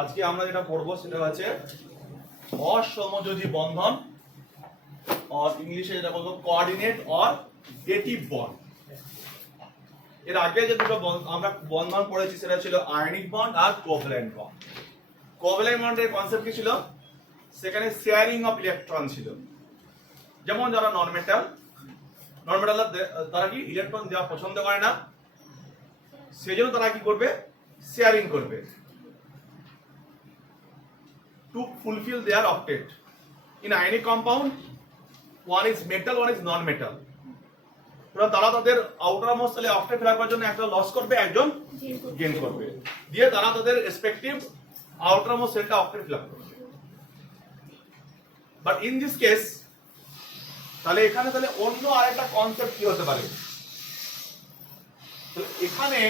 আজকে আমরা যেটা পড়বো সেটা হচ্ছে অসমযোজী বন্ধন, আর ইংলিশে যেটা বলবো কোঅর্ডিনেট অর ডেটিভ বন্ড। এর আগে যে দুটো আমরা বন্ধন পড়েছি সেটা ছিল আয়নিক বন্ড আর কোভ্যালেন্ট বন্ড। কোভ্যালেন্ট বন্ডের কনসেপ্ট কি ছিল? সেখানে শেয়ারিং অফ ইলেকট্রন ছিল। যেমন যারা নন মেটাল তারা কি ইলেকট্রন দেওয়া পছন্দ করে না, সেজন্য তারা কি করবে? শেয়ারিং করবে to fulfil their octet. In ionic compound one is metal, one is non metal. তারা তাদের আউটার মোস্ট সেলে অক্টেট ফিল করার জন্য একটা লস করবে, একজন গেইন করবে, দিয়ে তারা তাদের রেসপেক্টিভ আউটার মোস্ট সেলটা অক্টেট ফিল করবে। বাট ইন দিস কেস তাহলে এখানে তাহলে অন্য আরেকটা কনসেপ্ট কি হতে পারে? এখানে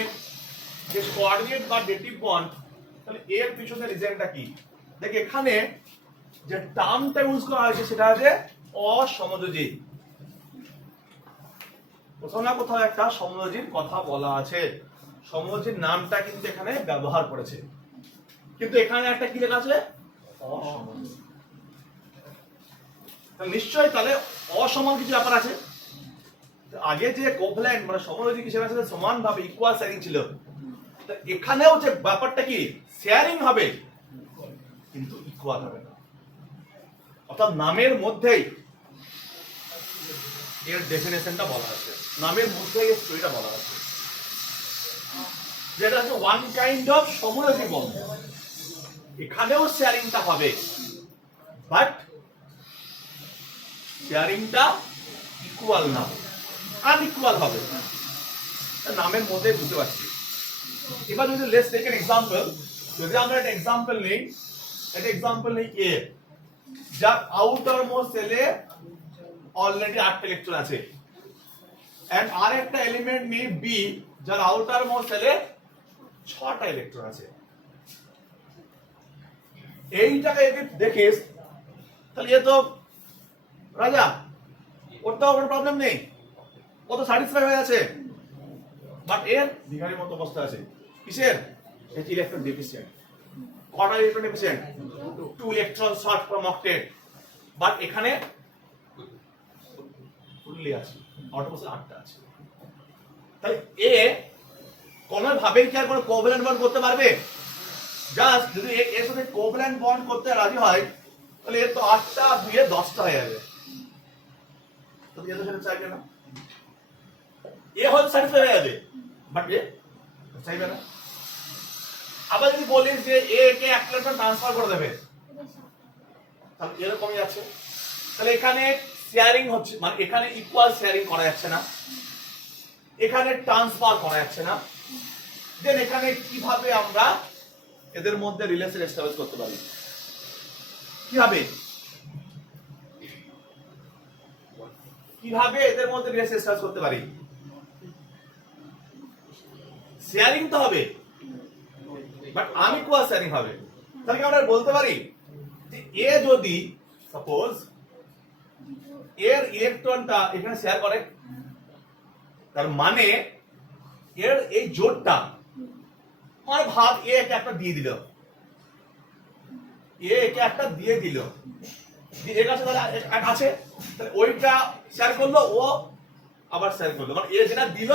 যে কোঅর্ডিনেট বা ডেটিভ বন্ড, তাহলে এর পিছনে রিজনটা কি? দেখো এখানে যে টার্মটা ইউজ করা হয়েছে সেটা হচ্ছে অসমযোজী। কোথাও না কোথাও একটা সমযোজীর কথা বলা আছে, সমযোজীর নামটা কিন্তু এখানে ব্যবহার করেছে, কিন্তু এখানে একটা কি লেখা আছে? অসমযোজী। নিশ্চয়ই তাহলে অসমান কিছু ব্যাপার আছে। আগে যে কোভ্যালেন্ট মানে সমযোজী হিসেবে আছে সমানভাবে ইকুয়াল শেয়ারিং ছিল, এখানেও যে ব্যাপারটা কি শেয়ারিং হবে কিন্তু ইকুয়াল হবে না। অর্থাৎ নামের মধ্যেই এর ডেফিনেশনটা বলা আছে, নামের মধ্যেই এর স্টোরিটা বলা আছে, যেটা হচ্ছে ওয়ান কাইন্ড অফ সমযোজী বন্ধ। এখানেও শেয়ারিংটা হবে, বাট শেয়ারিংটা ইকুয়াল না, আনইকুয়াল হবে। নামের মধ্যে বুঝতে পারছি। এবার যদি লেটস টেক এন এক্সাম্পল, যদি আমরা একটা এক্সাম্পল নেই, একটা এক্সাম্পল নেই এ, যার আউটার মোস্ট সেলে অলরেডি 8টা ইলেকট্রন আছে, এন্ড আরেকটা এলিমেন্ট নেই বি, যার আউটার মোস্ট সেলে 6টা ইলেকট্রন আছে। এইটাকে যদি দেখিস তাহলে এ তো রাজা, ওর তো কোনো প্রবলেম নেই, ও তো স্যাটিসফাই হয়ে আছে। বাট এর ভিখারির মতো অবস্থা আছে। কিসের? এটি ইলেকট্রন ডেফিসিয়েন্ট। কটা electron deficient? 2 electron short from octet. But এখানে ফুললি আছে, অটোমোসে 8টা আছে। তাহলে এ কোন ভাবেই কি আর কোনো কোভ্যালেন্ট বন্ড করতে পারবে? জাস্ট যদি এর সাথে কোভ্যালেন্ট বন্ড করতে রাজি হয় তাহলে এর তো 8টা 2 এ 10টা হয়ে যাবে। তো এ তো সেটা চাইবে না, এ হয়তো স্যাটিসফাই হয়ে যাবে, বাট এ চাইবে না। আবার যদি বলিস যে এ কে এক ইলেকট্রন ট্রান্সফার করে দেবে, তাহলে এরকমই আছে। তাহলে এখানে শেয়ারিং হচ্ছে, মানে এখানে ইকুয়াল শেয়ারিং করা যাচ্ছে না, এখানে ট্রান্সফার করা যাচ্ছে না। দেন এখানে কিভাবে আমরা এদের মধ্যে রিলেশন এস্টাবলিশ করতে পারি? কিভাবে কিভাবে এদের মধ্যে রিলেশন এস্টাবলিশ করতে পারি? শেয়ারিং তো হবে, বাট আনইকুয়াল শেয়ারিং হবে। তাহলে কি আমরা বলতে পারি যে এ যদি সাপোজ এর ইলেকট্রনটা এখানে শেয়ার করে, তার মানে এর এই জোড়টা, মানে ভাব এ কে একটা দিয়ে দিল, এ কে একটা দিয়ে দিল, এর কাছে তাহলে আছে, তাহলে ওইটা শেয়ার করলো, ও আবার শেয়ার করলো, মানে এ যেটা দিল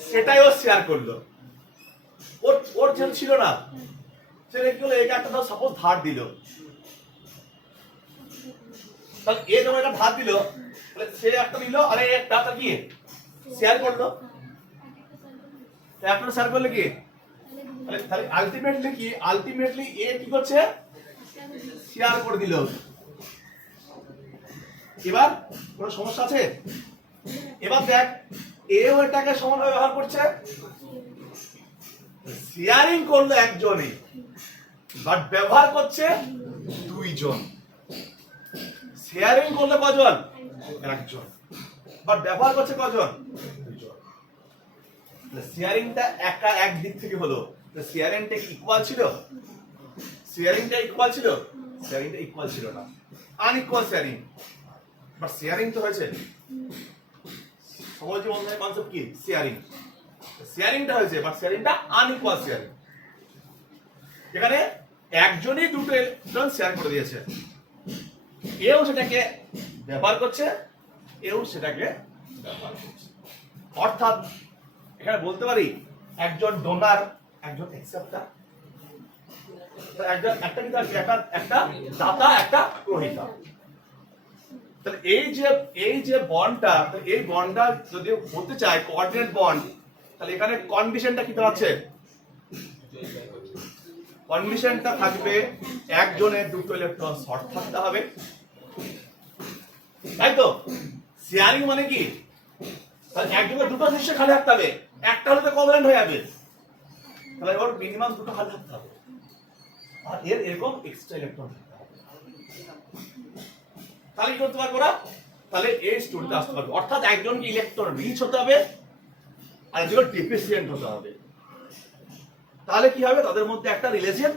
সেটাই ও শেয়ার করলো। ওর যেন ছিল না, সেটা কি হলো? এটা একটা ধর সাপোজ ধার দিল, তাহলে এ যখন একটা ধার দিল, তাহলে সে একটা দিল আর এই একটা কি শেয়ার করলো, একটা শেয়ার করলে কি তাহলে আলটিমেটলি কি? আলটিমেটলি এ কি করছে? শেয়ার করে দিল। এবার কোনো সমস্যা আছে? এবার দেখ এও এটাকে সমানভাবে ব্যবহার করছে, শেয়ারিং করলো একজনই, বাট ব্যবহার করছে দুইজন। শেয়ারিং করলে কজন? একজন, বাট ব্যবহার করছে কজন? দুইজন। শেয়ারিংটা একা এক দিক থেকে হলো, শেয়ারিংটা ইকুয়াল ছিল? শেয়ারিংটা ইকুয়াল ছিল? শেয়ারিংটা ইকুয়াল ছিল না, আনইকুয়াল শেয়ারিং। বাট শেয়ারিং তো হয়েছে। সমযোজী বন্ধনের কনসেপ্ট কি? শেয়ারিং। শেয়ারিংটা হয়েছে, বাট শেয়ারিংটা আনইকুয়াল শেয়ারিং। এখানে একজনই দুটো ইলেকট্রন শেয়ার করে দিয়েছে, এও সেটাকে ব্যবহার করছে, এও সেটাকে ব্যবহার করছে। অর্থাৎ এখানে বলতে পারি একজন ডোনার, একজন অ্যাকসেপ্টার, একটা কি থাকবে, একটা দাতা, একটা গ্রহীতা। তাহলে এই যে বন্ডটা, এই বন্ডটা যদি হতে চায় কোঅর্ডিনেট বন্ড, তাহলে এখানে কন্ডিশনটা কি দাঁড়াচ্ছে? কন্ডিশনটা থাকবে একজনের দুটো ইলেকট্রন শর্ট থাকতে হবে, তাই তো? শেয়ারিং মানে কি? তাহলে একজনের দুটো নিশ্চয় খালি থাকতে হবে, একটা হলে তো কোভ্যালেন্ট হয়ে যাবে, তাহলে ওর মিনিমাম দুটো খালি থাকতে হবে, আর এর এরকম এক্সট্রা ইলেকট্রন থাকতে হবে। তাহলে কি করতে পারবো ওরা? তাহলে এই স্টোরিতে আসতে পারবে। অর্থাৎ একজনকে ইলেকট্রন রিচ হতে হবে আর একজন ডেফিসিয়েন্ট হতে হবে। তাহলে কি হবে? তাদের মধ্যে একটা রিলেশন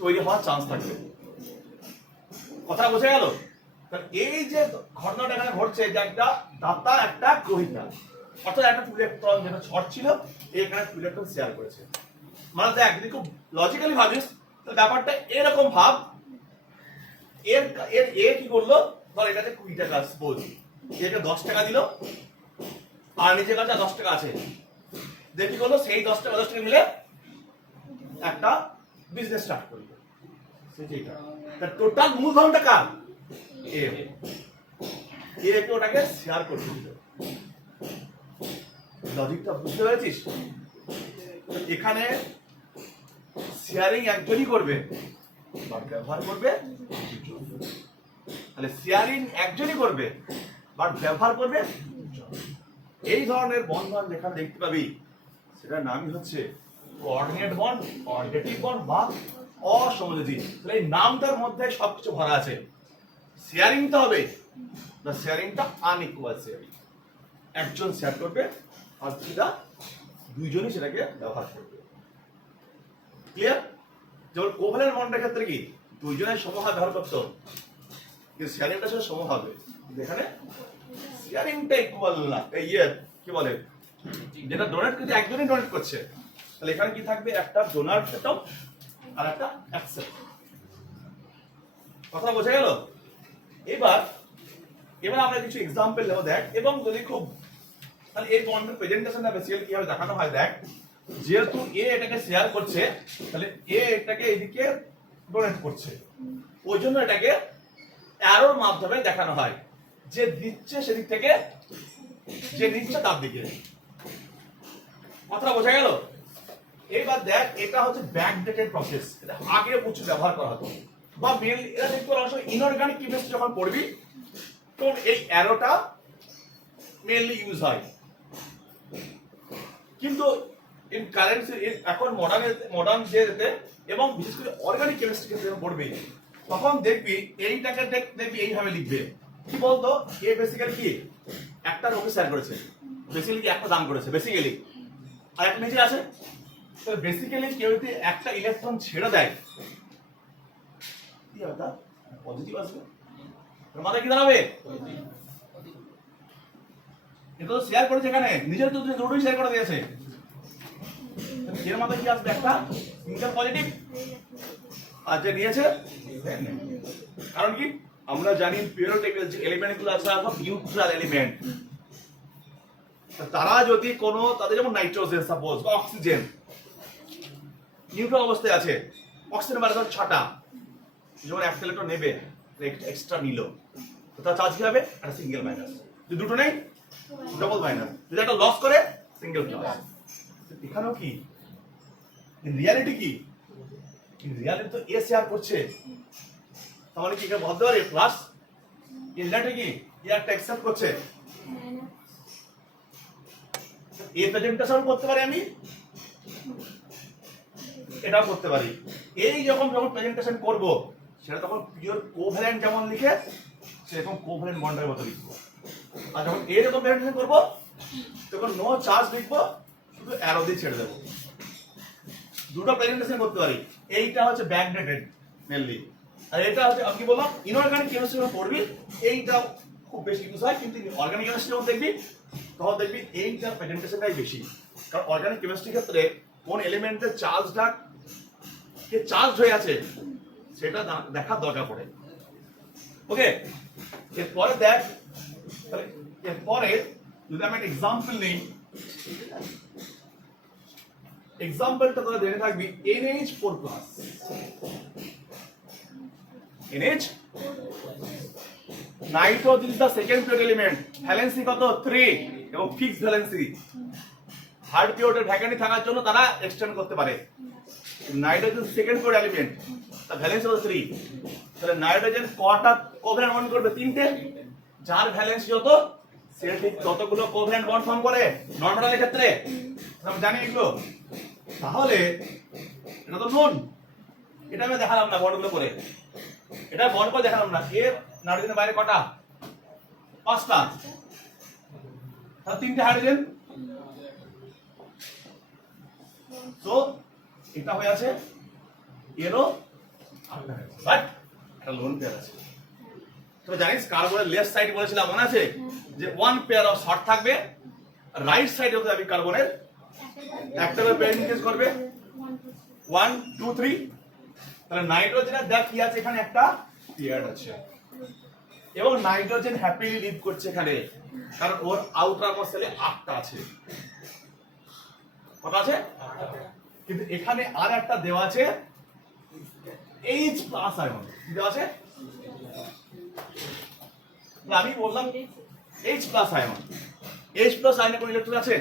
তৈরি হওয়ার চান্স থাকবে। কথা বোঝা গেল? এই যে ঘটনাটা এখানে ঘটছে, যে একটা দাতা, একটা গ্রহীতা, অর্থাৎ একটা ইলেকট্রন যেটা শর্ট ছিল, এখানে ইলেকট্রন শেয়ার করেছে। মানে দেখ, যদি খুব লজিক্যালি ভাবিস, তাহলে ব্যাপারটা এরকম ভাব, এর এর এ কি করলো, ধর এর কাছে 20 টাকা, সাপোজ একে 10 টাকা দিল, আর নিজের কাছে 10 টাকা আছে, দেখি করলো সেই 10 টাকা মিলে একটা বিজনেস স্টার্ট করলো। সেটা তার টোটাল মূলধনটা কার? একে ওটাকে শেয়ার করে দিল। লজিকটা বুঝতে পেরেছিস? এখানে শেয়ারিং একজনই করবে, বাট ব্যবহার করবে দুজন। তাহলে শেয়ারিং একজনই করবে, বাট ব্যবহার করবে দুজন। এই ধরনের বন্ধন যেখানে দেখতে পাবি, সেটার নামই হচ্ছে কোঅর্ডিনেট বন্ড, কোঅর্ডিনেটিভ বন্ড বা অসমযোজী। তাহলে এই নামটার মধ্যে সবকিছু ভরা আছে। শেয়ারিং তো হবে, না শেয়ারিংটা আনইকুয়াল শেয়ারিং। একজন শেয়ার করবে আর সেটা দুইজনই সেটাকে ব্যবহার করবে। ক্লিয়ার? যেমন কোভ্যালেন্ট বন্ডের ক্ষেত্রে কি দুইজনের সমহার ব্যবহার করতো, কিন্তু শেয়ারিংটা সেটা সম হবে। এখানে শেয়ারিংটা ইকুয়াল না। এই কি বলে, যেটা ডোনেট কিন্তু একজনই ডোনেট করছে, তাহলে এখানে কি থাকবে? একটা ডোনার সেটআপ আর একটা অ্যাকসেপ্ট। কথা বোঝা গেল? এবার আমরা কিছু এক্সাম্পল নেব, দেখ। এবং যদি খুব, তাহলে এই বন্ডের প্রেজেন্টেশনটা বেসিক্যালি কিভাবে দেখানো হয়, দেখ। যেহেতু এ এটাকে শেয়ার করছে, তাহলে এ এটাকে এদিকে ডোনেট করছে, ওই জন্য এটাকে অ্যারোর মাধ্যমে দেখানো হয়, যে দিচ্ছে সেদিক থেকে, যে নিচ্ছে তার দিকে। কথা বোঝা গেল? এবার দেখ, এটা হচ্ছে ব্যাকডেটেড প্রসেস, এটা আগে কিছু ব্যবহার করা হতো, বা মেইনলি এটা দেখতে পারো ইনঅর্গানিক কেমিস্ট্রি যখন পড়বি, তখন এই অ্যারোটা মেইনলি ইউজ হয়। কিন্তু ইন কারেন্ট এখন মডার্ন যেতে, এবং বিশেষ করে অর্গানিক কেমিস্ট্রি যখন পড়বি, তখন দেখবি এইটাকে দেখবি এইভাবে লিখবে। কি বলতো? এ বেসিক্যালি কি একটা লোকে শেয়ার করেছে, বেসিক্যালি একটা দান করেছে বেসিক্যালি, আর একটা নিচে আছে। তো বেসিক্যালি কেউ যদি একটা ইলেকট্রন ছেড়ে দেয়, কি হবে? তার পজিটিভ আসবে, মাথায় কি দাঁড়াবে? এটা তো শেয়ার করেছে, এখানে নিজের তো দুটোই শেয়ার করে দিয়েছে, এর মাথায় কি আসবে? একটা সিঙ্গেল পজিটিভ। আর যে নিয়েছে, কারণ কি আমরা জানি পিরিয়ডিক যে এলিমেন্ট গুলো আছে সব নিউট্রাল এলিমেন্ট। তারা যদি কোনো, তাদের যেমন নাইট্রোজেন সাপোজ বা অক্সিজেন নিউট্রাল অবস্থায় আছে, অক্সিজেন মানে 6টা, যখন একটা ইলেকট্রন নেবে এক্সট্রা নিল, তো তার চার্জ কি হবে? একটা সিঙ্গেল মাইনাস। যদি দুটো নেই, ডবল মাইনাস। যদি একটা লস করে, সিঙ্গেল প্লাস। এখানেও কি ইন রিয়ালিটি, কি ইন রিয়ালিটি তো এ শেয়ার করছে, তাহলে কি এখানে বলতে পারে প্লাস? ইন রিয়ালিটি কি এ একটা অ্যাকসেপ্ট করছে, এ প্রেজেন্টেশন করতে পারি আমি, এটাও করতে পারি। এই যখন প্রেজেন্টেশন করব, সেটা তখন পিওর কোভ্যালেন্ট যেমন লিখে সেরকম কোভ্যালেন্ট বন্ডের মতো লিখবো। আর যখন এরকম প্রেজেন্টেশন করব, তখন নো চার্জ লিখবো, শুধু অ্যারো দিয়ে ছেড়ে দেবো। দুটো প্রেজেন্টেশন করতে পারি। এইটা হচ্ছে ব্যাকডেটেড মেনলি, আর এটা হচ্ছে আমি কি বললাম ইনঅর্গানিক কেমিস্ট্রি পড়বি, এইটা খুব বেশি ইউজ হয়, কিন্তু অর্গানিক কেমিস্ট্রি যখন দেখবি তখন দেখবি এইটার প্রেজেন্টেশনটাই বেশি। কারণ অর্গানিক কেমিস্ট্রির ক্ষেত্রে কোন এলিমেন্টের চার্জটা কে চার্জ হয়ে আছে সেটা দেখার দরকার পড়ে। ওকে, এরপরে দেখ, তাহলে এরপরে যদি আমি একটা এক্সাম্পল নিই, এক্সাম্পলটা তোরা জেনে থাকবি NH4+। NH, nitrogen is the second period element, valency কত 3 এবং ফিক্সড ভ্যালেন্সি। থার্ড পিরিয়ডের ভ্যাকেন্সি থাকার জন্য তারা এক্সটেন্ড করতে পারে। নাইট্রোজেন সেকেন্ড পিরিয়ড এলিমেন্ট, তার ভ্যালেন্সি কত 3। তাহলে নাইট্রোজেন কটা কোভ্যালেন্ট বন্ড করবে? 3টে। যার ভ্যালেন্সি যত সে ঠিক ততগুলো কোভ্যালেন্ট বন্ড ফর্ম করে নরমালের ক্ষেত্রে, আমরা জানি এগুলো। তাহলে এটা তো নোন, এটা আমি দেখালাম না বন্ডগুলো করে, এটা বন্ড করে দেখালাম না। এর নাইট্রোজেনের বাইরে কটা? 5টা। তাহলে 3টে হাইড্রোজেন। তো এটা হয়ে আছে এরও বাট একটা লোন পেয়ার আছে। তো জানিস কার্বনের লেফট সাইড বলেছিলাম মনে আছে যে 1 পেয়ার অফ শর্ট থাকবে, রাইট সাইডে হতে যাবে কার্বনের একটা করে পেয়ার ইনক্রিজ করবে 1 2 3। তাহলে নাইট্রোজেনের দেখ কি আছে এখানে একটা পেয়ার আছে এবং নাইট্রোজেন হ্যাপিলি লিভ করছে এখানে, কারণ ওর আউটার মোস্ট সেলে 8টা আছে। কত আছে? কিন্তু এখানে আর একটা দেওয়া আছে H+ আয়ন। কি দেওয়া আছে? আমি বললাম H+ আয়ন। H+ আয়নে কোন ইলেকট্রন আছে?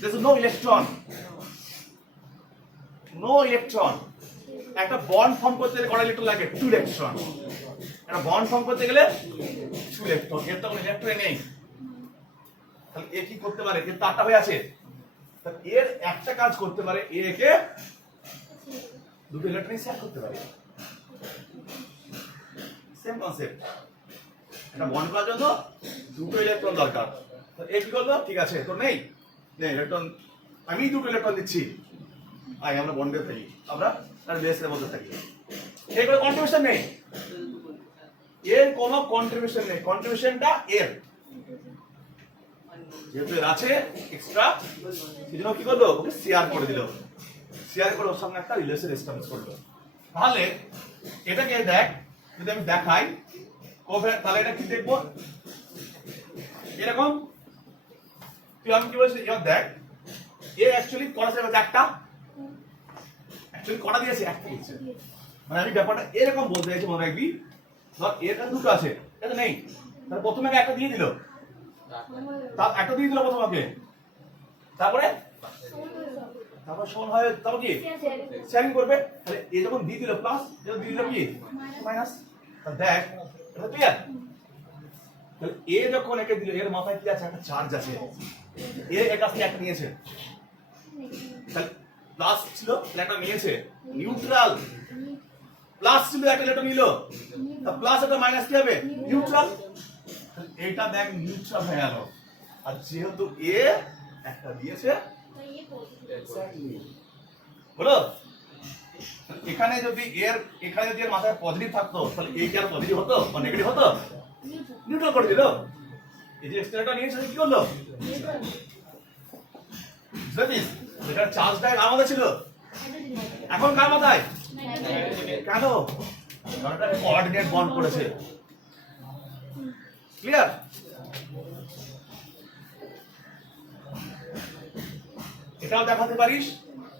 there is no electron, no electron। একটা বন্ড ফর্ম করতে গেলে কটা ইলেকট্রন লাগে? 2 ইলেকট্রন। একটা বন্ড ফর্ম করতে গেলে 2 ইলেকট্রন। এর তো কোনো ইলেকট্রন নেই, তাহলে এ কি করতে পারে? এর তারটা হয়ে আছে, তাহলে এর একটা কাজ করতে পারে, এ কে দুটো ইলেকট্রন শেয়ার করতে পারে। সেম কনসেপ্ট, একটা বন্ড করার জন্য দুটো ইলেকট্রন দরকার। তো এ কি করলো? ঠিক আছে, তোর নেই ইলেকট্রন, আমি দুটো ইলেকট্রন দিচ্ছি, আয় আমরা বন্ডে থাকি, আমরা তার বেসের মধ্যে থাকি। এর কোনো কন্ট্রিবিউশন নেই, এর কোনো কন্ট্রিবিউশন নেই। কন্ট্রিবিউশনটা এর, যেহেতু এর আছে এক্সট্রা, সেজন্য কি করলো? ওকে শেয়ার করে দিল। শেয়ার করে ওর সামনে একটা রিলেশন এস্টাবলিশ করলো। তাহলে এটাকে দেখ, যদি আমি দেখাই তাহলে এটা কি দেখবো? এরকম তুই আমি কি বলছি? এবার দেখ এ অ্যাকচুয়ালি কটা সেল আছে? একটা। অ্যাকচুয়ালি কটা দিয়েছে? একটা দিয়েছে। মানে আমি ব্যাপারটা এরকম বলতে চাইছি, মনে রাখবি ধর এর দুটো আছে, এটা নেই, তাহলে প্রথমে একটা দিয়ে দিল, তার একটা দিয়ে দিল প্রথমে, তারপরে সমান হয়, তারপর কি শেয়ারিং করবে। তাহলে এ যখন দিয়ে দিল প্লাস, এটা দিয়ে দিল কি মাইনাস। তাহলে দেখ এটা ক্লিয়ার। তাহলে এ যখন একে দিল, এর মাথায় কি আছে? একটা চার্জ আছে। এ এর কাছ থেকে একটা নিয়েছে, তাহলে প্লাস ছিল, একটা নিয়েছে, নিউট্রাল। প্লাস ছিল, একটা ইলেকট্রন নিল, তা প্লাস একটা মাইনাস কি হবে? নিউট্রাল। এটা দেখ নিউট্রাল হয়ে গেল। আর যেহেতু এ একটা দিয়েছে বলো, এখানে যদি এর মাথায় পজিটিভ থাকতো তাহলে এই কি আর পজিটিভ হতো বা নেগেটিভ হতো? নিউট্রাল করে দিল। এই যে এক্সট্রাটা নিয়েছে কি করলো? যেটা চার্জটা আমাদের ছিল, এখন কার মাথায়? কেন? কারণ এটা কোঅর্ডিনেট বন্ড করেছে। ক্লিয়ার? এটাও দেখাতে পারিস,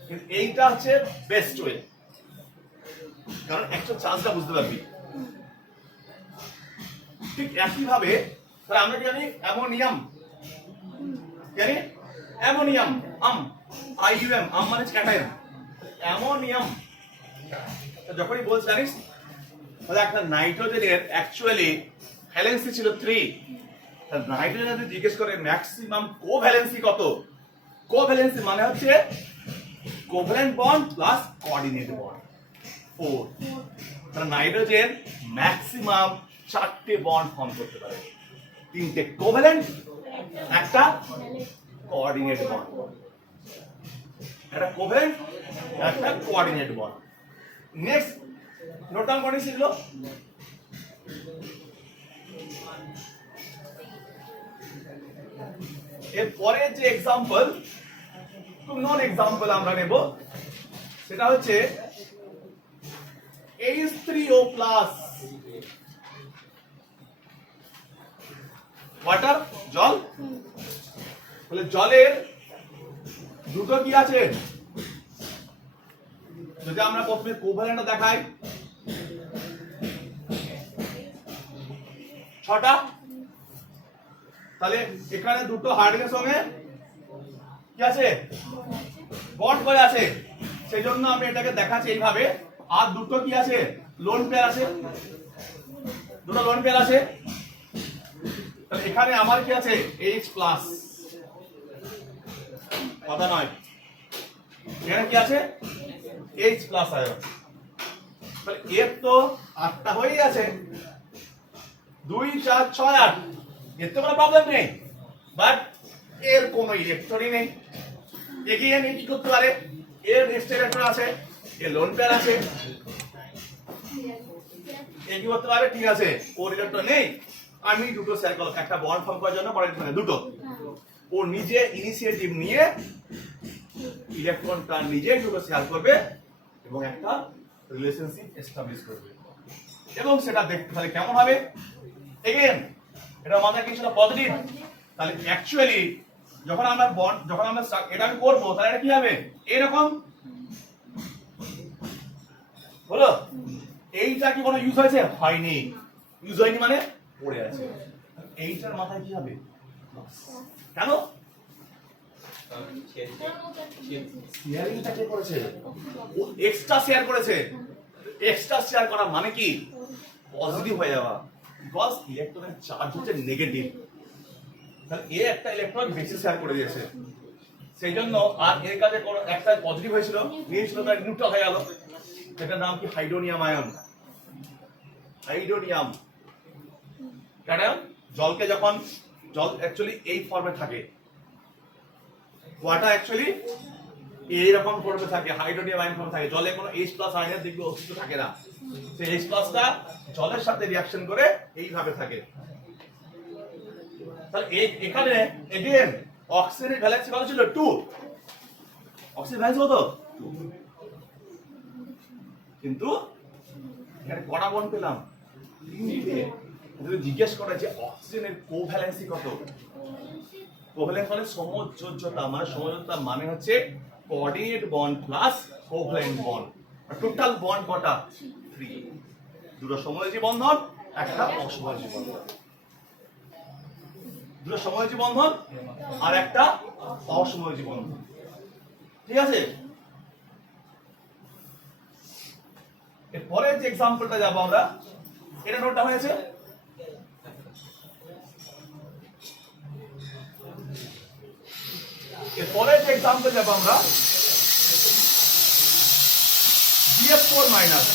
কিন্তু এইটা হচ্ছে বেস্ট ওয়ে, কারণ অ্যাকচুয়াল চার্জটা বুঝতে পারবি। ঠিক একই ভাবে তাহলে আমরা কি জানি? অ্যামোনিয়াম, জানি অ্যামোনিয়াম, IUM, মানে ক্যাটায়ন। অ্যামোনিয়াম যখনই বলছি জানিস, তাহলে একটা নাইট্রোজেনের অ্যাকচুয়ালি ভ্যালেন্সি ছিল 3। তাহলে নাইট্রোজেন যদি জিজ্ঞেস করে ম্যাক্সিমাম কোভ্যালেন্সি কত? কোভ্যালেন্সি মানে হচ্ছে covalent bond plus coordinate bond 4। তাহলে নাইট্রোজেন ম্যাক্সিমাম 4টে বন্ড ফর্ম করতে পারে, 3টে কোভ্যালেন্ট, একটা কোঅর্ডিনেট বন্ড, একটা কোভ্যালেন্ট, একটা coordinate bond. Next note down করে শিখলো। এরপরে যে এক্সাম্পল, খুব নন এক্সাম্পল আমরা নেব, সেটা হচ্ছে H3O প্লাস ওয়াটার, জল। তাহলে জলের দুটো কি আছে, যদি আমরা প্রথমে কোভ্যালেন্টটা দেখাই, 6টা। তাহলে এখানে দুটো হাইড্রোজেনের সঙ্গে কি আছে, বন্ড করে আছে, সেই জন্য আমি এটাকে দেখাচ্ছি এইভাবে। আর দুটো কি আছে, লোন পেয়ার আছে, দুটো লোন পেয়ার আছে। তাহলে এখানে আমার কি আছে, H প্লাস, কথা নয়, এখানে কি আছে, H প্লাস আয়ন। তাহলে এর তো 8টা হয়ে আছে, 2 4 6 8, এর তো কোনো প্রবলেম নেই। বাট এর কোনো ইলেকট্রনই নেই। এগিয়ে নেই কি করতে পারে, এর নেক্সট ইলেকট্রন আছে, এর লোন পেয়ার আছে, এ কি করতে পারে, ঠিক আছে, ওর ইলেকট্রন নেই, আমি দুটো শেয়ার করব, একটা বন্ড ফর্ম করার জন্য পরে দুটো, ও নিজে ইনিশিয়েটিভ নিয়ে ইলেকট্রনটা নিজে দুটো শেয়ার করবে এবং একটা রিলেশনশিপ এস্টাবলিশ করবে, এবং সেটা দেখতে তাহলে কেমন হবে। এগেন এটা মাথায় কি ছিল, পজিটিভ। তাহলে অ্যাকচুয়ালি যখন আমরা বন্ড, যখন আমরা এটা আমি করব, তাহলে এটা কি হবে, এরকম বলো। এইটা কি কোনো ইউজ হয়েছে, হয়নি, ইউজ হয়নি মানে পড়ে আছে। এইটার মাথায় কি হবে, কেন, শেয়ারিংটা কে করেছে, ও এক্সট্রা শেয়ার করেছে। এক্সট্রা শেয়ার করা মানে কি, পজিটিভ হয়ে যাওয়া, বিকজ ইলেকট্রনের চার্জ হচ্ছে নেগেটিভ। তাহলে এ একটা ইলেকট্রন বেশি শেয়ার করে দিয়েছে, সেই জন্য আর এর কাছে কোনো একটা পজিটিভ হয়েছিল, নিয়েছিল, তার নিউট্রাল হয়ে গেল। সেটার নাম কি, হাইড্রোনিয়াম আয়ন। হাইড্রোনিয়াম কারণ জলকে যখন, জল অ্যাকচুয়ালি এই ফর্মে থাকে, ওয়াটার অ্যাকচুয়ালি এইরকম ফর্মে থাকে, হাইড্রোনিয়াম আয়ন ফর্মে থাকে। জলে কোনো H প্লাস আয়নের দেখবে অস্তিত্ব থাকে না, সেই H প্লাসটা জলের সাথে রিঅ্যাকশন করে এইভাবে থাকে। তাহলে এখানে এগেন অক্সিজেনের ভ্যালেন্সি কত ছিল, 2, অক্সিজেন ভ্যালেন্সি কত, 2, কিন্তু এখানে কটা বন্ড পেলাম, 3টে। যদি জিজ্ঞেস করা যে অক্সিজেনের কোভ্যালেন্সি কত, কোভ্যালেন্স মানে সমযোজ্যতা, মানে সমযোজ্যতা মানে হচ্ছে coordinate bond plus covalent bond. Total bond কটা, 3, দুটো সমযোজী বন্ধন, একটা অসমযোজী বন্ধন, দুটো সমযোজী বন্ধন আর একটা অসমযোজী বন্ধন, ঠিক আছে। এরপরে যে এক্সাম্পলটা যাবো আমরা, এটা নোটটা হয়েছে, এরপরে যে এক্সাম্পল যাবো আমরা, BF4 মাইনাস,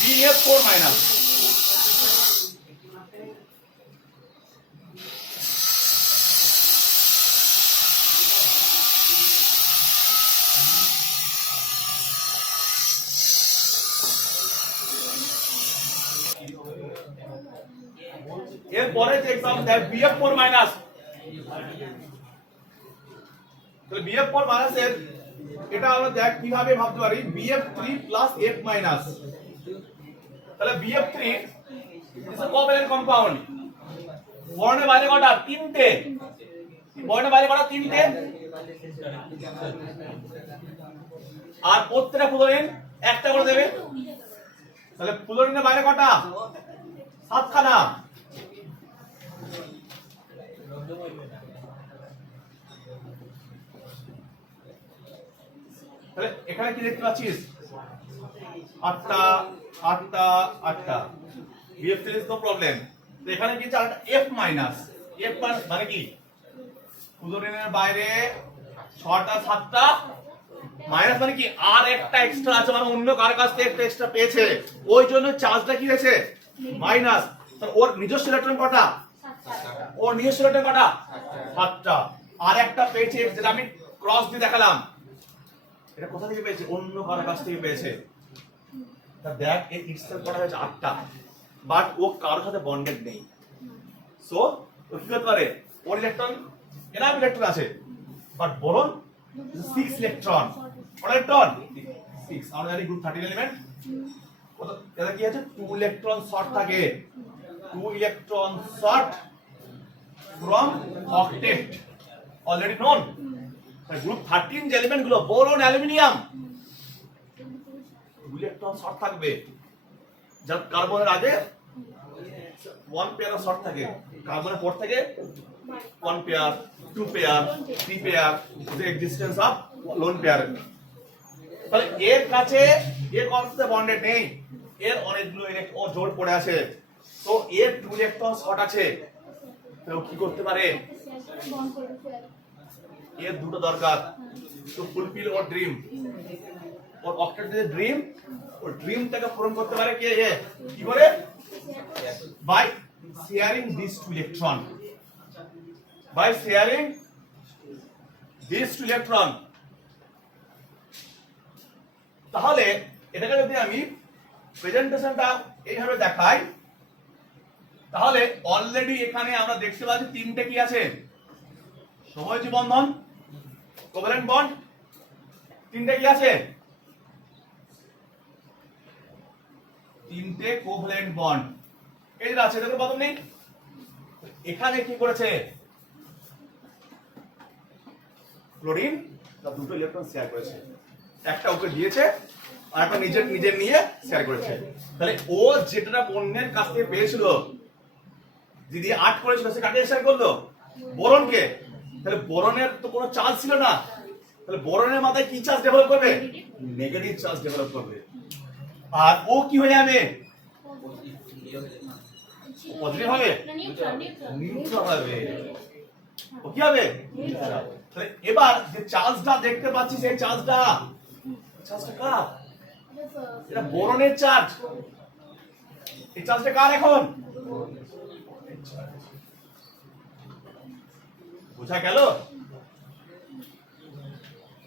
BF4 মাইনাস। এরপরে যে এক্সাম্পল দেয় BF4 মাইনাস, তাহলে BF4 মাইনাস এর এটা আমরা দেখ কিভাবে ভাবতে পারি, BF3 প্লাস F মাইনাস। তাহলে BF3 is a covalent compound, বর্ণের বাইরে কটা, 3টে, বর্ণের বাইরে কটা, 3টে, আর প্রত্যেকটা ফ্লোরিন একটা করে দেবে। তাহলে ফ্লোরিনের বাইরে কটা, 7খানা। তাহলে এখানে কি দেখতে পাচ্ছিস, 8টা 8টা 8টা, BF3 ইজ নো প্রবলেম। তো এখানে কি আছে, F মাইনাস, F মানে কি, ফ্লোরিনের বাইরে 6টা 7টা, মাইনাস মানে কি আর একটা এক্সট্রা আছে, মানে অন্য কার কাছ থেকে একটা এক্সট্রা পেয়েছে, ওই জন্য চার্জটা কি হয়েছে, মাইনাস। তাহলে ওর নিজস্ব ইলেকট্রন কটা, ওর নিজস্ব ইলেকট্রন কটা, 7টা, আর একটা পেয়েছে যেটা আমি ক্রস দিয়ে দেখালাম, এটা কোথা থেকে পেয়েছে, অন্য কারো কাছ থেকে পেয়েছে। তা দেখ এই ইটসেলফ করা হয়েছে 8টা, বাট ও কারোর সাথে বন্ডেড নেই, সো ও কি করতে পারে, 4 ইলেকট্রন এনাফ ইলেকট্রন আছে, বাট বোরন 6 ইলেকট্রন, কত ইলেকট্রন 6। আমরা জানি গ্রুপ 13 এলিমেন্ট কত, এটা কি আছে 2 ইলেকট্রন শর্ট থাকে, 2 electron short from octet already known। Group 13 যে এলিমেন্ট গুলো বোরন অ্যালুমিনিয়াম 2 ইলেকট্রন শর্ট থাকবে, যার কার্বনের আগে 1 পেয়ার শর্ট থাকে, কার্বনের পর থেকে 1 pair 2 pair 3 pair the existence of lone pair। তাহলে এর কাছে এর কনসেপ্টে বন্ডেড নেই, এর অনেকগুলো ও জোড় পড়ে আছে, তো এর 2 ইলেকট্রন শর্ট আছে, তো কি করতে পারে, এর দুটো দরকার তো ফুলফিল ওর ড্রিম, ওর অক্টেট যে ড্রিম, ওর ড্রিমটাকে পূরণ করতে পারে কে, এ কি করে, by sharing this 2 electron, by sharing this 2 electron. তাহলে এটাকে যদি আমি প্রেজেন্টেশনটা এইভাবে দেখাই, তাহলে অলরেডি এখানে আমরা দেখতে পাচ্ছি তিনটে কি আছে, সহযোগী বন্ধন, কোভ্যালেন্ট বন্ড, তিনটে কি আছে, তিনটে কোভ্যালেন্ট বন্ড এই যে আছে, দেখো প্রথম নেই, এখানে কি করেছে ক্লোরিন তার দুটো ইলেকট্রন শেয়ার করেছে, একটা ওকে দিয়েছে আর একটা নিজের নিজের নিয়ে শেয়ার করেছে। তাহলে ও যেটা অন্যের কাছ থেকে পেয়েছিল, দিদি 8 করেছিল, সে কাকে শেয়ার করলো, বোরনকে। তাহলে বোরনের তো কোনো চার্জ ছিল না, তাহলে বোরনের মাথায় কি চার্জ ডেভেলপ করবে, নেগেটিভ চার্জ ডেভেলপ করবে, আর ও কি হয়ে যাবে, পজিটিভ হবে, নিউট্রাল হবে, ও কি হবে, তাহলে এবার যে চার্জটা দেখতে পাচ্ছি সেই চার্জটা কার, এটা বোরনের চার্জ, এই চার্জটা কার এখন, বোঝা গেল।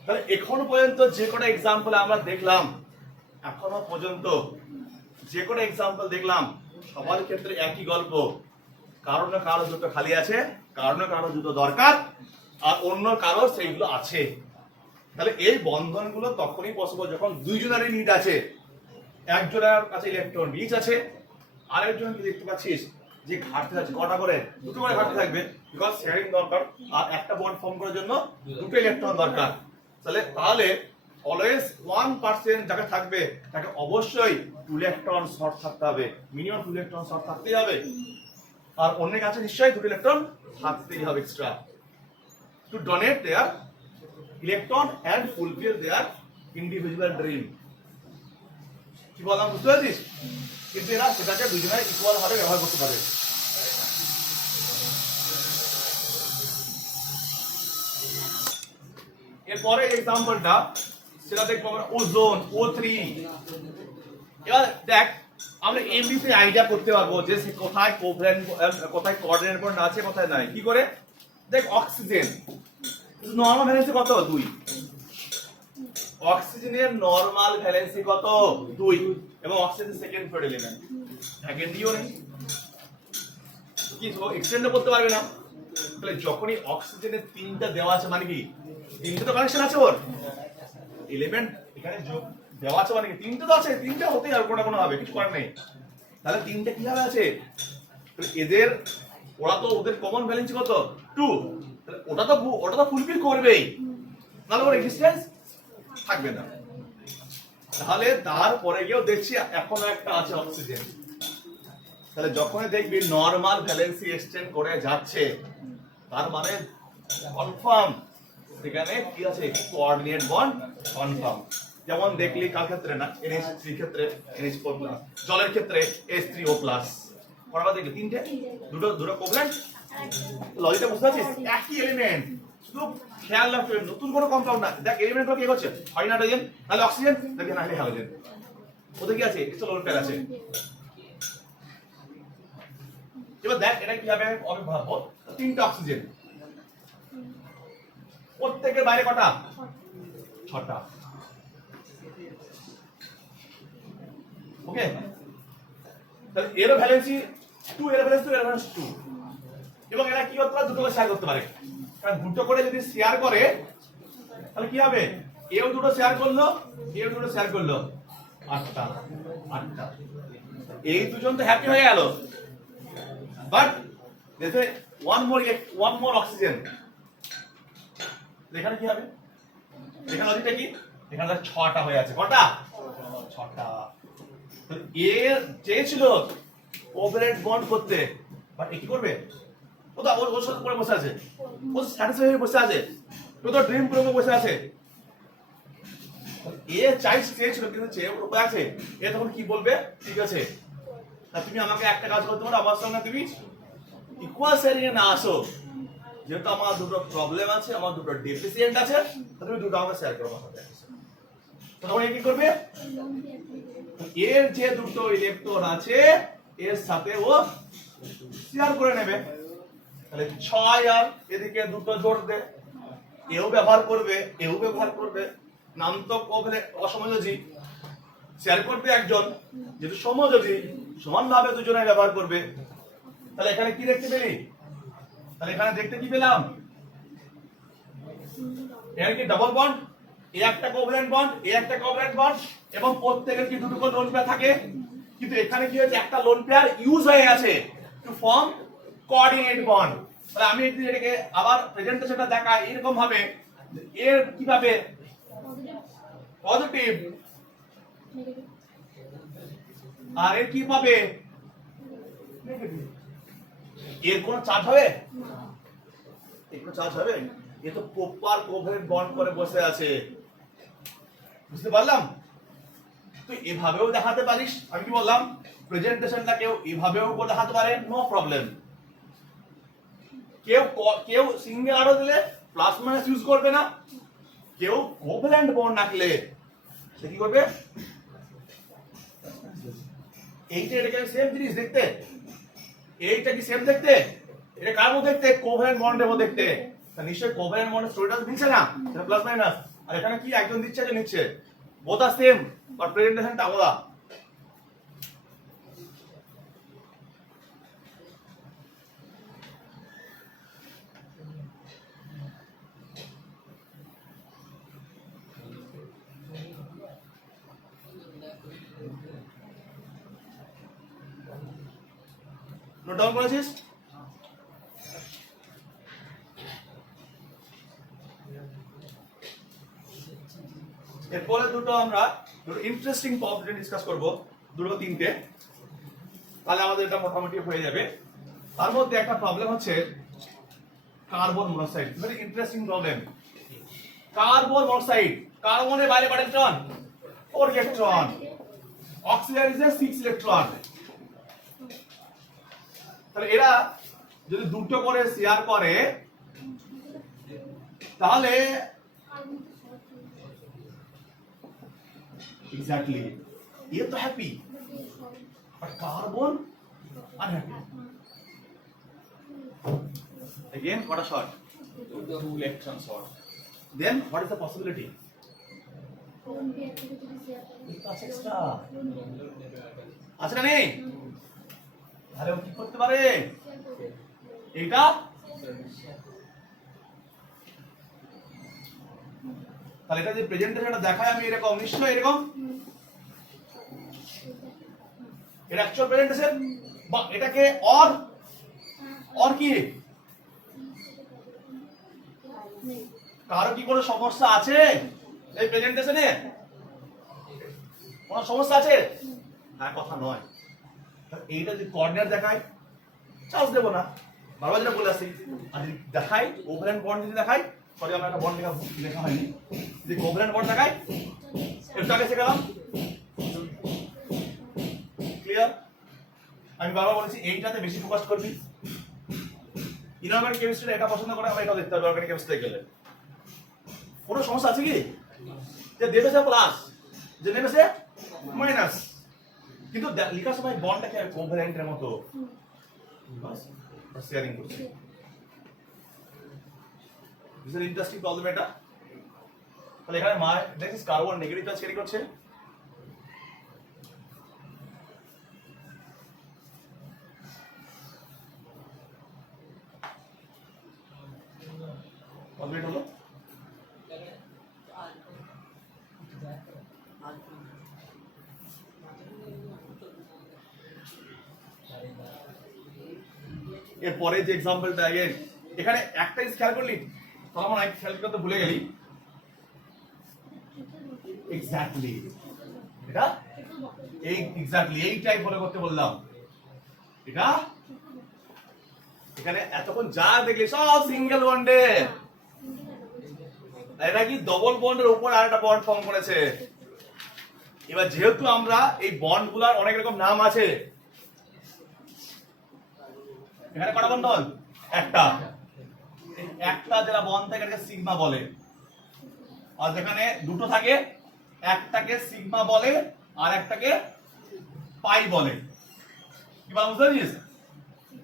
তাহলে এখনো পর্যন্ত যে কোনো এক্সাম্পল আমরা দেখলাম, এখনো পর্যন্ত যে কোনো এক্সাম্পল দেখলাম, সবার ক্ষেত্রে একই গল্প, কারো না কারো দুটো খালি আছে, কারো না কারো দুটো দরকার, আর অন্য কারো সেইগুলো আছে। তাহলে এই বন্ধনগুলো তখনই পসিবল যখন দুইজনেরই নিড আছে, একজনের কাছে ইলেকট্রন রিচ আছে, আরেকজন কি দেখতে পাচ্ছিস যে ঘাটতি আছে, কটা করে, দুটো করে ঘাটতি থাকবে, বিকজ শেয়ারিং দরকার, আর একটা বন্ড ফর্ম করার জন্য দুটো ইলেকট্রন দরকার। তাহলে অলওয়েজ 1% যাকে থাকবে তাকে অবশ্যই 2 ইলেকট্রন শর্ট থাকতে হবে, মিনিমাম 2 ইলেকট্রন শর্ট থাকতেই হবে, আর অন্যের কাছে নিশ্চয়ই 2 ইলেকট্রন থাকতেই হবে extra, to donate their electron and fulfil their individual dream. কি বললাম বুঝতে পারছিস? কিন্তু এরা সেটাকে দুজনে ইকুয়াল ভাবে ব্যবহার করতে পারে। এরপরে এক্সাম্পলটা সেটা দেখবো আমরা ওজোন O3। এবার দেখ আমরা এমনিতে আইডিয়া করতে পারবো যে কোথায় কোভ্যালেন্ট, কোথায় কোঅর্ডিনেট বন্ড আছে, কোথায় নাই। কি করে দেখ, অক্সিজেন নরমাল ভ্যালেন্সি কত, 2, অক্সিজেনের নরমাল ভ্যালেন্সি কত, 2, এবং অক্সিজেন সেকেন্ড ফ্লোর এলিমেন্ট, সেকেন্ডইও নেই, কি এক্সটেন্ড করতে পারবে না। তাহলে যখনই অক্সিজেনের 3টা দেওয়া আছে, মানে কি 3টে তো কানেকশন আছে, ওর এলিমেন্ট এখানে যোগ দেওয়া আছে, মানে কি 3টে তো আছে, 3টে হতেই আর কোনো হবে, কিছু করার নেই। তাহলে 3টে কিভাবে আছে, এদের ওরা তো ওদের কমন ভ্যালেন্সি কত, 2, তাহলে ওটা তো ফুলফিল করবেই, নাহলে ওর এক্সিস্টেন্স থাকবে না। তাহলে তারপরে গিয়েও দেখছি এখনো একটা আছে অক্সিজেন। তাহলে যখনই দেখবি নরমাল ভ্যালেন্সি এক্সটেন্ড করে যাচ্ছে, তার মানে কনফার্ম সেখানে কি আছে, কোঅর্ডিনেট বন্ড কনফার্ম। যেমন দেখলি কার ক্ষেত্রে না, NH3 ক্ষেত্রে NH4+, জলের ক্ষেত্রে H3O+, কটা দেখলি, 3টে, দুটো কোভ্যালেন্ট। লজিকটা বুঝতে পারছিস? একই এলিমেন্ট, শুধু খেয়াল রাখতে হবে নতুন কোনো কম্পাউন্ড না। দেখ এলিমেন্টগুলো কি করছে, হয় নাইট্রোজেন, নাহলে অক্সিজেন, দেখে নাহলে হ্যালোজেন, ওদের কি আছে, একটা লোন পেয়ার আছে। এবার দেখ এটা কিভাবে আমি ভাববো, 3টা অক্সিজেন, প্রত্যেকের বাইরে কটা, 6টা, ওকে। তাহলে এর ভ্যালেন্সি 2, এর ভ্যালেন্সি 2, এর ভ্যালেন্সি 2, এবং এরা কি করতে পারে, দুটো করে শেয়ার করতে পারে। কারণ দুটো করে যদি শেয়ার করে তাহলে কি হবে, এও দুটো শেয়ার করলো, এও দুটো শেয়ার করলো, 8টা 8টা, এই দুজন তো হ্যাপি হয়ে গেল। বাট দেখে ওয়ান মোর অক্সিজেন, এখানে কি হবে, এখানে লজিকটা কি, এখানে 6টা হয়ে আছে, কটা, 6টা। তো এ চেয়েছিল কোভ্যালেন্ট বন্ড করতে, বাট এ কি করবে, ও তো ওর সাথে পড়ে বসে আছে, ও স্যাটিসফাই হয়ে বসে আছে, ও তো ড্রিম প্রোগ্রামে বসে আছে। এ চেয়েছিল কিন্তু চেয়ে উপায় আছে, এ তখন কি বলবে, ঠিক আছে তুমি আমাকে একটা কাজ করতে পারো, আমার সঙ্গে তুমি ইকুয়াল শেয়ারিং এ না আসো, যেহেতু আমার দুটো প্রবলেম আছে, আমার দুটো ডেফিসিয়েন্ট আছে, তুমি দুটো আমাকে শেয়ার করো আমার সাথে। তখন এ কি করবে, এর যে দুটো ইলেকট্রন আছে এর সাথে ও শেয়ার করে নেবে। তাহলে 6 আর এদিকে দুটো জোড় দে, এও ব্যবহার করবে, এও ব্যবহার করবে, নাম তো কোভ্যালেন্ট অসমযোজী, শেয়ার করবে একজন, যেহেতু সমযোজী সমানভাবে দুজনে ব্যবহার করবে। তাহলে এখানে কি দেখতে পেলি, তাহলে এখানে দেখতে কি পেলাম, এখানে কি ডাবল বন্ড, এ একটা কোভ্যালেন্ট বন্ড, এ একটা কোভ্যালেন্ট বন্ড, এবং প্রত্যেকের কি দুটো করে লোন পেয়ার থাকে। কিন্তু এখানে কি হয়েছে, একটা লোন পেয়ার ইউজ হয়ে গেছে টু ফর্ম কোঅর্ডিনেট বন্ড। তাহলে আমি যদি এটাকে আবার প্রেজেন্টেশনটা দেখাই এরকম ভাবে, এর কিভাবে পজিটিভ আর এর কি পাবে নেগেটিভ, এর কোন চার্জ হবে, এর কোন চার্জ হবে, এ তো প্রপার কোভ্যালেন্ট বন্ড করে বসে আছে, বুঝতে পারলাম। তুই এভাবেও দেখাতে পারিস, আমি কি বললাম প্রেজেন্টেশনটা কেউ এভাবেও দেখাতে পারে, নো প্রবলেম। কেউ সিঙ্গেল আরো দিলে প্লাস মাইনাস ইউজ করবে না, কেউ কোভ্যালেন্ট বন্ড রাখলে সে কি করবে, এইটা এটাকে সেম জিনিস দেখতে, এইটা কি সেম দেখতে, এটা কার মধ্যে দেখতে, কোভ্যালেন্ট বন্ডের মধ্যে দেখতে, তা নিশ্চয়ই কোভ্যালেন্ট বন্ডের স্টোরিটা দিচ্ছে না, এটা প্লাস মাইনাস, আর এখানে কি একজন দিচ্ছে যে নিচ্ছে, বোথ আর সেম, বাট প্রেজেন্টেশনটা আলাদা। নোট ডাউন করেছিস, এরপরে দুটো আমরা দুটো ইন্টারেস্টিং প্রবলেম ডিসকাস করব, দুটো তিনটে, তাহলে আমাদের এটা মোটামুটি হয়ে যাবে। তার মধ্যে একটা প্রবলেম হচ্ছে carbon monoxide, very interesting problem. Carbon monoxide, কার্বনের বাইরে কত electron, 4 electron, oxygen is 6 electron. তাহলে এরা যদি দুটো করে শেয়ার করে তাহলে এক্স্যাক্টলি এ তো happy, but carbon unhappy. Again, what a short, 2 electron short. Then what is the possibility? Extra. আছে না নেই, তাহলে ও কি করতে পারে, এইটা তাহলে এটা যে প্রেজেন্টেশনটা দেখায় আমি এরকম, নিশ্চয়ই এরকম, এটা অ্যাকচুয়াল প্রেজেন্টেশন, বা এটাকে অর কি, কারো কি কোনো সমস্যা আছে এই প্রেজেন্টেশনে, কোনো সমস্যা আছে, হ্যাঁ কথা নয়। এইটা যদি কোঅর্ডিনেট দেখায় চার্জ দেবো না, বারবার যেটা বলে আসছি, আর যদি দেখাই কোভ্যালেন্ট বন্ড যদি দেখাই, সরি আমরা একটা বন্ড লেখা হয়নি, যদি কোভ্যালেন্ট বন্ড দেখাই একটু আগে শেখালাম, ক্লিয়ার। আমি বারবার বলেছি এইটাতে বেশি ফোকাস করবি, ইনঅর্গানিক কেমিস্ট্রি এটা পছন্দ করে, আমরা এটা দেখতে হবে অর্গানিক কেমিস্ট্রি গেলে। কোনো সমস্যা আছে কি, যে দেবে সে প্লাস, যে নেবে সে মাইনাস, কিন্তু লেখার সময় বন্ডটাকে কোভ্যালেন্টের মতো শেয়ারিং করছে। দিস ইজ ইন্টারেস্টিং প্রবলেম এটা। তাহলে এখানে দেখছিস কার্বন নেগেটিভ চার্জ ক্যারি করছে, এরপরে যে এক্সাম্পলটা এখানে একটা খেয়াল করলি, তাহলে আমার এক খেয়াল করতে ভুলে গেলি। এক্স্যাক্টলি এটা এইটাই ফলো করতে বললাম। এটা এখানে এতক্ষণ যা দেখলি সব সিঙ্গেল বন্ডে, এটা কি ডবল বন্ডের উপর আরেকটা বন্ড ফর্ম করেছে। এবার যেহেতু আমরা এই বন্ড গুলার অনেক রকম নাম আছে, এখানে কটা বন্ধন? একটা যেটা বন্ড থাকে এটাকে সিগমা বলে, আর যেখানে দুটো থাকে একটাকে সিগমা বলে আর একটাকে পাই বলে। কি বল বুঝতে পারছিস?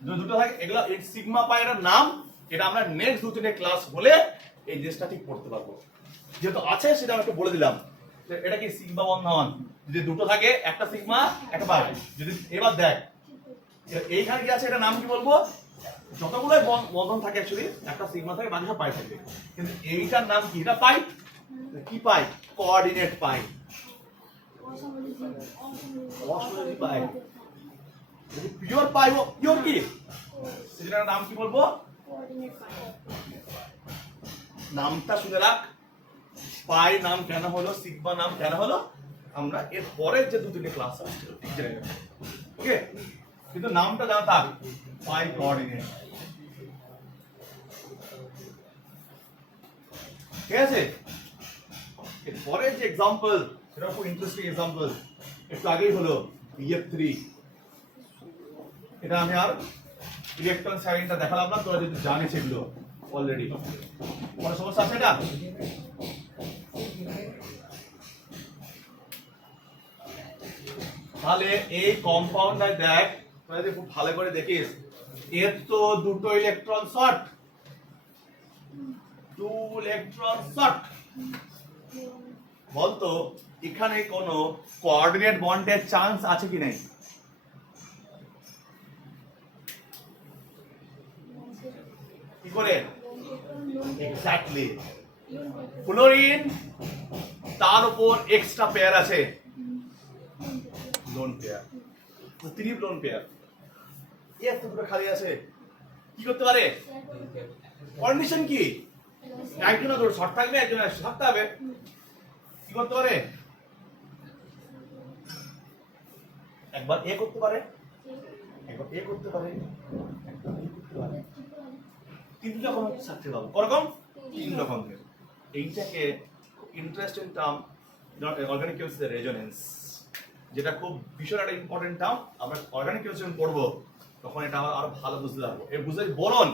দুটো থাকে এগুলো সিগমা পাই এর নাম, এটা আমরা নেক্সট দু তিনটে ক্লাস বলে এই জিনিসটা ঠিক পড়তে পারবো। যেহেতু আছে সেটা আমি একটু বলে দিলাম। এটা কি সিগমা বন্ধন, যদি দুটো থাকে একটা সিগমা একটা পাই। যদি এবার দেখ এইখানে কি আছে, এটা নাম কি বলবো? যতগুলো বন্ধন থাকে অ্যাকচুয়ালি একটা সিগমা থাকে বাকি সব পাই থাকে, কিন্তু এইটার নাম কি? এটা পাই। কি পাই? কোঅর্ডিনেট পাই। অসমযোজী পাই। যদি পিওর পাই, পিওর কি সেটার নাম কি বলবো? নামটা শুনে রাখ, পাই নাম কেন হলো, সিগমা নাম কেন হলো, আমরা এর পরের যে দু তিনটে ক্লাস আছে ঠিক জেনে নেব। ওকে, কিন্তু নামটা জানা থাক, পাই কোঅর্ডিনেট। ঠিক আছে, এর পরের যে এক্সাম্পল সেটা খুব ইন্টারেস্টিং এক্সাম্পল, একটু আগেই হলো BF3। এটা আমি আর ইলেকট্রন সাইনটা দেখালাম না, তোরা যদি জানিস এগুলো অলরেডি। কোনো সমস্যা আছে? এটা তাহলে এই কম্পাউন্ডটা দেখ, তোরা যদি খুব ভালো করে দেখিস, এর তো দুটো ইলেকট্রন শর্ট, 2 ইলেকট্রন শর্ট। বলতো এখানে কোনো কোঅর্ডিনেট বন্ডের চান্স আছে কি নেই? কি করে? এক্স্যাক্টলি, ফ্লোরিন তার উপর এক্সট্রা পেয়ার আছে, lone pair, trip lone pair. এর তো পুরো খালি আছে, কি করতে পারে? কন্ডিশন কি? একজন শর্ট থাকবে, একজন থাকতে হবে। কি করতে পারে? একবার এ করতে পারে, একবার এ করতে পারে, কিন্তু যখন থাকতে পাবো করকম তিন রকমের। এইটাকে ইন্টারেস্টিং টার্ম অর্গানিক কেমিস্ট্রিতে রেজোনেন্স, যেটা খুব ভীষণ একটা ইম্পর্টেন্ট টার্ম। আমরা অর্গানিক কেমিস্ট্রি পড়বো তখন এটা আরো ভালো বুঝতে পারবো। এই বুঝে বোরন,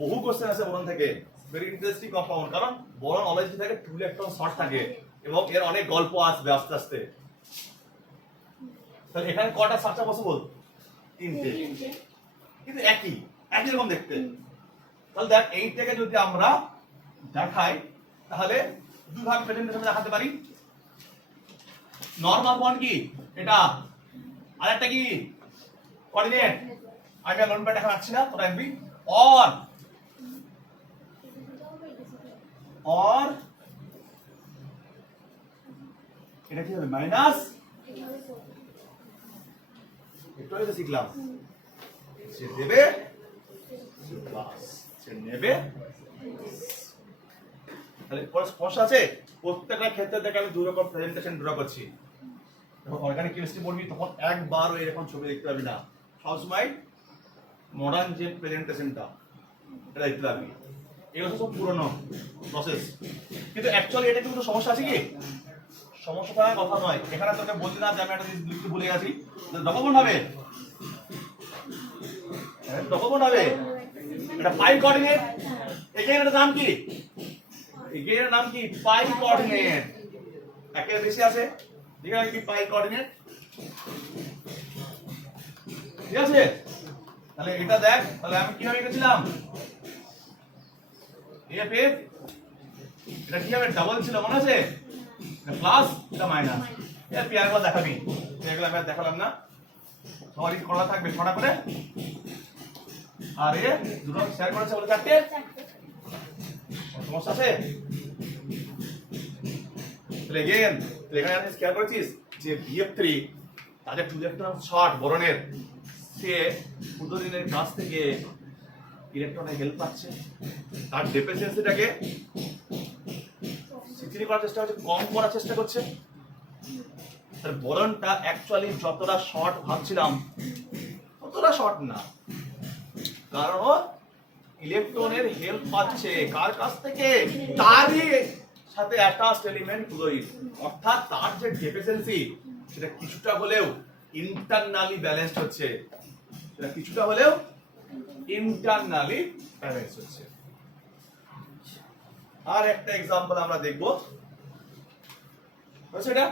বহু কোশ্চেন আছে বোরন থেকে, ভেরি ইন্টারেস্টিং কম্পাউন্ড, কারণ বোরন অলওয়েজ থাকে 2 ইলেকট্রন শর্ট থাকে এবং এর অনেক গল্প আসবে আস্তে আস্তে। তাহলে এখানে কটা সাতটা পসিবল? 3টে, কিন্তু একই রকম দেখতে। তাহলে দেখ এইটাকে যদি আমরা দেখাই তাহলে দুভাবে প্রেজেন্টেশনে দেখাতে পারি। নরমাল বন্ড কি এটা, আর একটা কি কোঅর্ডিনেট। আমি আর লোন প্যাড দেখা যাচ্ছে না, তোরা দেখবি অর এটা কি হবে? মাইনাস। একটু আগে তো শিখলাম, সে দেবে প্লাস, সে নেবে। তাহলে সমস্যা আছে? প্রত্যেকটা ক্ষেত্রে দেখে আমি 2 রকম প্রেজেন্টেশন ড্র করছি। যখন অর্গানিক কেমিস্ট্রি পড়বি তখন একবারও এরকম ছবি দেখতে পাবি না, সবসময় মডার্ন যে প্রেজেন্টেশনটা এটা দেখতে পাবি। এগুলো সব পুরনো প্রসেস, কিন্তু অ্যাকচুয়ালি এটা কিন্তু সমস্যা আছে কি? সমস্যা থাকার কথা নয়। এখানে তোকে বলছি না যে আমি একটা জিনিস লিখতে ভুলে গেছি, ডকুমেন্ট হবে, ডকুমেন্ট হবে। এটা পাই কোঅর্ডিনেট, এখানে এর নাম কি? এর নাম কি? পাই কোঅর্ডিনেট। একের বেশি আছে, এখানে কি পাই কোঅর্ডিনেট। ঠিক আছে, তাহলে এটা দেখ, তাহলে আমি কিভাবে লিখেছিলাম? এফ এফ, এটা কি হবে? ডাবল ছিল মনে আছে, প্লাস এটা মাইনাস। এর পেয়ার গুলো দেখাবি, এগুলো আমি দেখালাম না, সরি করা থাকবে 6টা করে। আর এ দুটো শেয়ার করেছে বলে 4টে। সমস্যা আছে? তাহলে এগেইন এখানে আমি শেয়ার করেছিস যে BF3 তাদের 2 ইলেকট্রন শর্ট বোরনের, সে উদ্দিনের কাছ থেকে ইলেকট্রনের হেল্প পাচ্ছে, তার ডেফিসিয়েন্সিটাকে শিথিল করার চেষ্টা করছে, কম করার চেষ্টা করছে। তার বোরনটা অ্যাকচুয়ালি যতটা শর্ট ভাবছিলাম ততটা শর্ট না, কারণ ও ইলেকট্রনের হেল্প পাচ্ছে কার কাছ থেকে, তারই সাথে অ্যাটাচড এলিমেন্ট ফ্লুইড, অর্থাৎ তার যে ডেফিসিয়েন্সি সেটা কিছুটা হলেও ইন্টারনালি ব্যালেন্সড হচ্ছে, সেটা কিছুটা হলেও ইন্টারনালি ব্যালেন্স হচ্ছে। আর একটা এক্সাম্পল আমরা দেখব, সেটা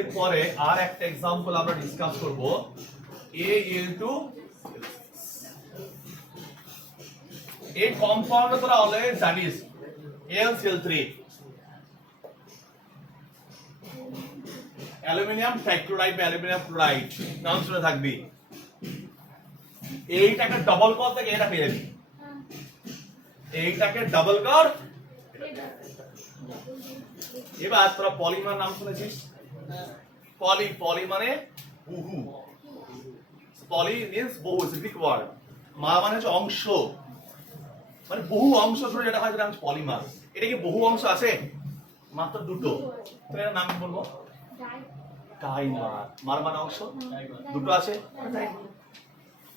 এরপরে আর একটা এক্সাম্পল আমরা ডিসকাস করব, Al2। এই কম্পাউন্ড তোরা অলরেডি জানিস, AlCl3, অ্যালুমিনিয়াম ট্রাইক্লোরাইড বা অ্যালুমিনিয়াম ক্লোরাইড নাম শুনে থাকবি। এইটাকে ডবল কর থেকে এটা পেয়ে যাবি, এইটাকে ডবল কর। এবার তোরা পলিমার নাম শুনেছিস, পলি মানে বহু, পলি মিন্স বহু, ইটস গ্রিক ওয়ার্ড। মা মানে হচ্ছে অংশ, মানে বহু অংশ ধরে যেটা হয় সেটা হচ্ছে পলিমার। এটা কি বহু অংশ আছে? মাত্র দুটো। তো এর নাম কি বলবো? ডাইমার। মার মানে অংশ, দুটো আছে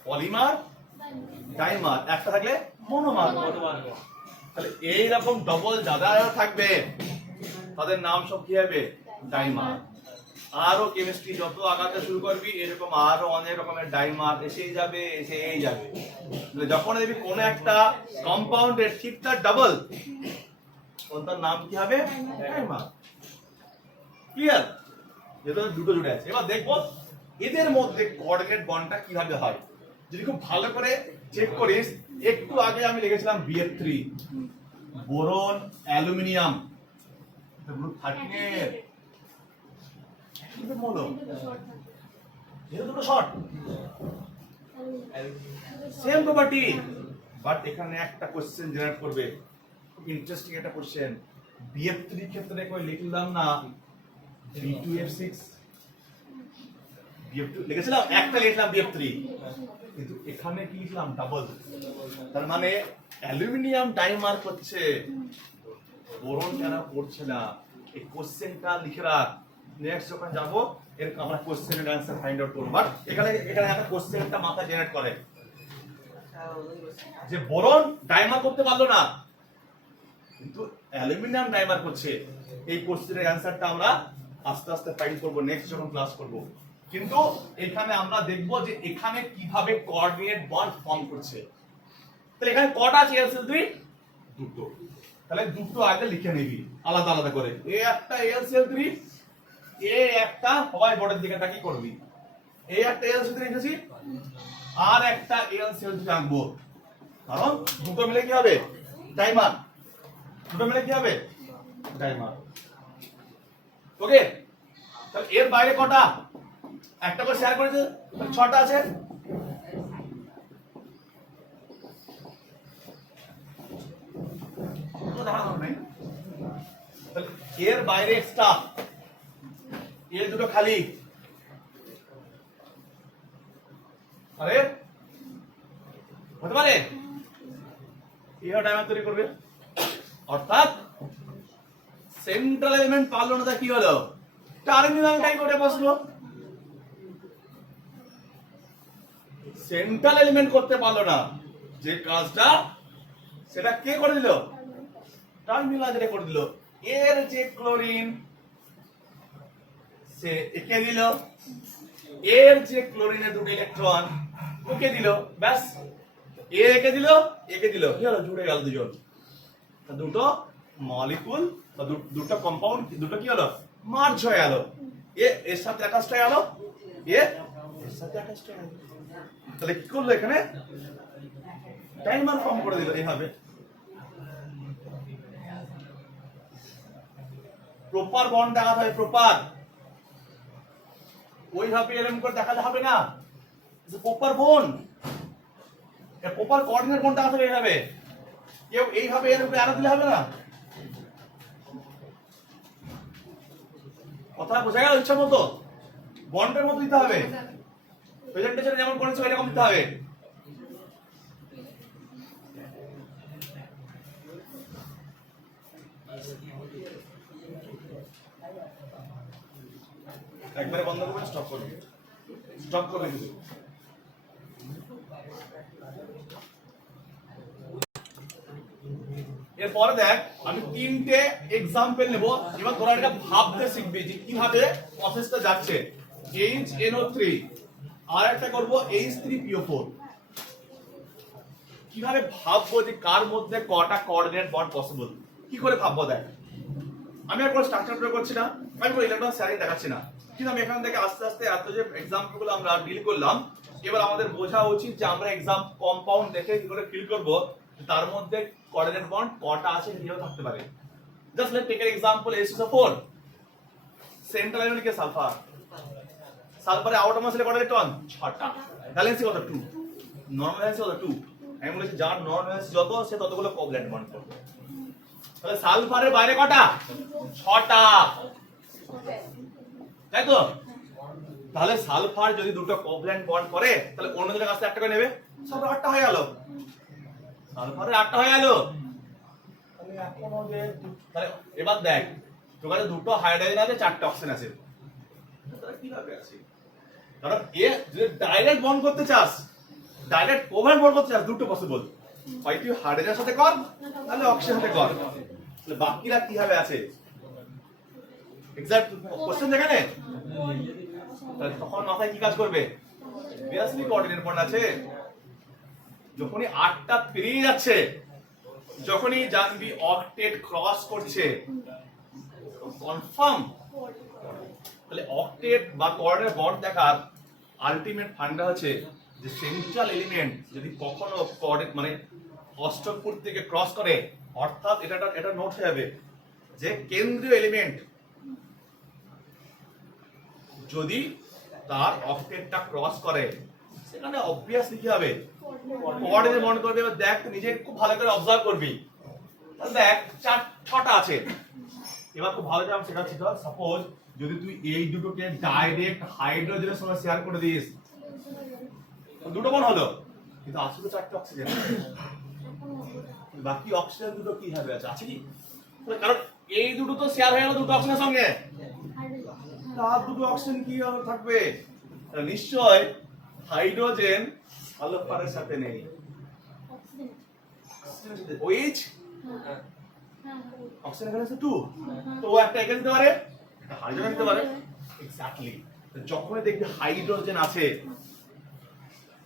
পলিমার, ডাইমার, একটা থাকলে মনোমার। তাহলে এইরকম ডবল যারা থাকবে তাদের নাম সব কি হবে? ডাইমার। আরো কেমিস্ট্রি যত আগাতে শুরু করবি এরকম আরো অনেক রকমের ডাইমার এসেই যাবে। যখন দেখবি কোন একটা কম্পাউন্ডের ঠিক তার ডাবল, তার নাম কি হবে? ডাইমার। ক্লিয়ার? যেহেতু দুটো জুড়ে আছে, এবার দেখবো এদের মধ্যে কোঅর্ডিনেট বন্ডটা কিভাবে হয়। যদি খুব ভালো করে চেক করিস, একটু আগে আমি লিখেছিলাম BF3, বোরন অ্যালুমিনিয়াম, গ্রুপ 13 এর দুটো শর্ট, সেম প্রপার্টি, বাট এখানে একটা কোশ্চেন জেনারেট করবে, খুব ইন্টারেস্টিং একটা কোশ্চেন। BF3 ক্ষেত্রে কই লিখলাম না B2F6, BF2 লিখেছিলাম, একটা লিখলাম BF3, কিন্তু এখানে কি লিখলাম? ডাবল। তার মানে অ্যালুমিনিয়াম ডাইমার করছে, বোরন কেন করছে না? এই কোশ্চেনটা লিখে রাখ, নেক্সট যখন যাবো এর আমরা কোশ্চেনের অ্যানসার ফাইন্ড আউট করব। বাট এখানে একটা কোশ্চেনটা মাথায় জেনারেট করে যে বোরন ডাইমার করতে পারলো না কিন্তু অ্যালুমিনিয়াম ডাইমার করছে। এই কোশ্চেনের অ্যানসারটা আমরা আস্তে আস্তে ফাইন্ড করব নেক্সট যখন ক্লাস করব। কিন্তু এখানে আমরা দেখব যে এখানে কিভাবে কোঅর্ডিনেট বন্ড ফর্ম করছে। তাহলে এখানে কটা আছে AlCl3? দুটো। তাহলে দুটো আগে লিখে নিবি আলাদা আলাদা করে, এ একটা AlCl3, এ একটা, সবাই বোর্ডের দিকে তাকিয়ে করবি, এই একটা AlCl3 লিখেছি, আর একটা AlCl3 রাখবো, কারণ দুটো মিলে কি হবে? ডাইমার। দুটো মিলে কি হবে? ডাইমার। ওকে, তাহলে এর বাইরে কটা? একটা করে শেয়ার করেছে, ছটা আছে। এর বাইরে এক্সট্রা, এর দুটো খালি, আরে হতে পারে এও ডাইমার তৈরি করবে। অর্থাৎ সেন্ট্রাল এলিমেন্ট পারলো না, তা কি হলো? টার্মিনাল টাই করে বসলো। সেন্ট্রাল এলিমেন্ট করতে পারলো না যে কাজটা, সেটা কে করে দিল? টার্মিনাল যেটা করে দিল। এর যে ক্লোরিন সে একে দিল, এর যে ক্লোরিনের দুটো ইলেকট্রন ওকে দিল, ব্যাস এ একে দিল, একে দিল, কি হলো? জুড়ে গেল দুজন, দুটো মলিকুল বা দুটো কম্পাউন্ড, দুটো কি হলো? মার্জ হয়ে গেল। এর সাথে অ্যাটাচড হয়ে গেল, এর সাথে অ্যাটাচড হয়ে গেল। তাহলে কি করলো? এখানে ডাইমার ফর্ম করে দিল। এইভাবে প্রপার বন্ড দেখাতে হবে, প্রপার। ওইভাবে এরকম করে দেখাতে হবে না, প্রপার বন্ড। প্রপার কোঅর্ডিনেট কোনটা আছে এইভাবে, কেউ এইভাবে এর উপরে অ্যারো দিলে হবে না। কথা বোঝা গেল? ইচ্ছা মতো বন্ডের মতো দিতে হবে, প্রেজেন্টেশনে যেমন করেছো এরকম দিতে হবে। একবারে বন্ধ করবে, স্টপ করবে, স্টপ করবে কিছু। এরপরে দেখ আমি তিনটে এক্সাম্পল নেব, এবার তোরা এটা ভাবতে শিখবি যে কিভাবে প্রসেসটা যাচ্ছে। HNO3 আর একটা করব H3PO4। কিভাবে ভাববো যে কার মধ্যে কটা কোঅর্ডিনেট বন্ড পসিবল, কি করে ভাববো দেখ। আমি আর কোনো স্ট্রাকচার প্রয়োগ করছি না, আমি কোনো ইলেকট্রন শেয়ারিং দেখাচ্ছি না, কিন্তু আমি এখান থেকে আস্তে আস্তে এত যে এক্সাম্পল গুলো আমরা ডিল করলাম, এবার আমাদের বোঝা উচিত যে আমরা এক্সাম কম্পাউন্ড দেখে কি করে ফিল করব তার মধ্যে কোঅর্ডিনেট বন্ড কটা আছে, কিভাবে থাকতে পারে। Just let's take an example HCl4, central ion কি সালফার, সালফারে আউটার মাসে কটা ইলেকট্রন 6টা, ভ্যালেন্সি কত 2, নরমাল ভ্যালেন্সি কত 2। আমি বলেছি যার নরমাল ভ্যালেন্সি যত সে ততগুলো কোভ্যালেন্ট বন্ড করবে। তাহলে সালফারের বাইরে কটা 6টা, তাই তো? তাহলে সালফার যদি দুটো কোভ্যালেন্ট বন্ড করে তাহলে অন্য জনের কাছে একটা করে নেবে, সব 8টা হয়ে গেল, সালফারে 8টা হয়ে গেল। তাহলে এখনো যে তাহলে এবার দেখ তোর কাছে দুটো হাইড্রোজেন আছে, 4টা অক্সিজেন আছে, তাহলে কিভাবে আছে? কারণ এ যদি ডাইরেক্ট বন্ড করতে চাস, ডাইরেক্ট কোভ্যালেন্ট বন্ড করতে চাস, দুটো পসিবল, হয় তুই হাইড্রোজেনের সাথে কর তাহলে অক্সিজেনের সাথে কর, তাহলে বাকিরা কিভাবে আছে এক্সাক্ট কোশ্চেন যেখানে, তাহলে তখন মাথায় কি কাজ করবে, অবভিয়াসলি কোঅর্ডিনেট বন্ড আছে। যখনই 8টা পেরিয়ে যাচ্ছে, যখনই জানবি অক্টেট ক্রস করছে, কনফার্ম। তাহলে অক্টেট বা কোঅর্ডিনেট বন্ড দেখার আলটিমেট ফান্ডা হচ্ছে যে সেন্ট্রাল এলিমেন্ট যদি কখনো কোঅর্ডিনেট মানে অষ্টকপুর থেকে ক্রস করে, অর্থাৎ এটা নোট হয়ে যাবে যে কেন্দ্রীয় এলিমেন্ট যদি তার অক্টেটটা ক্রস করে সেখানে অবভিয়াসলি কি হবে, কোঅর্ডিনেট বন্ড করবে। এবার দেখ নিজে খুব ভালো করে অবজার্ভ করবি, তাহলে দেখ 6টা আছে। এবার খুব ভালো করে আমি সেটা ছিল, সাপোজ যদি তুই এই দুটোকে ডাইরেক্ট হাইড্রোজেনের সঙ্গে শেয়ার করে দিস, দুটো বন্ড হলো, কিন্তু আসলে 4টা অক্সিজেন, বাকি অক্সিজেন দুটো কি হবে, আছে কি? কারণ এই দুটো তো শেয়ার হয়ে গেল দুটো অক্সিজেনের সঙ্গে, তার দুটো অক্সিজেন কি থাকবে, নিশ্চয় হাইড্রোজেন সালফারের সাথে নেই, OH অক্সিজেন এখানে আছে 2, তো ও একটা এখানে দিতে পারে, একটা হাইড্রোজেন দিতে পারে, এক্স্যাক্টলি। যখনই দেখবি হাইড্রোজেন আছে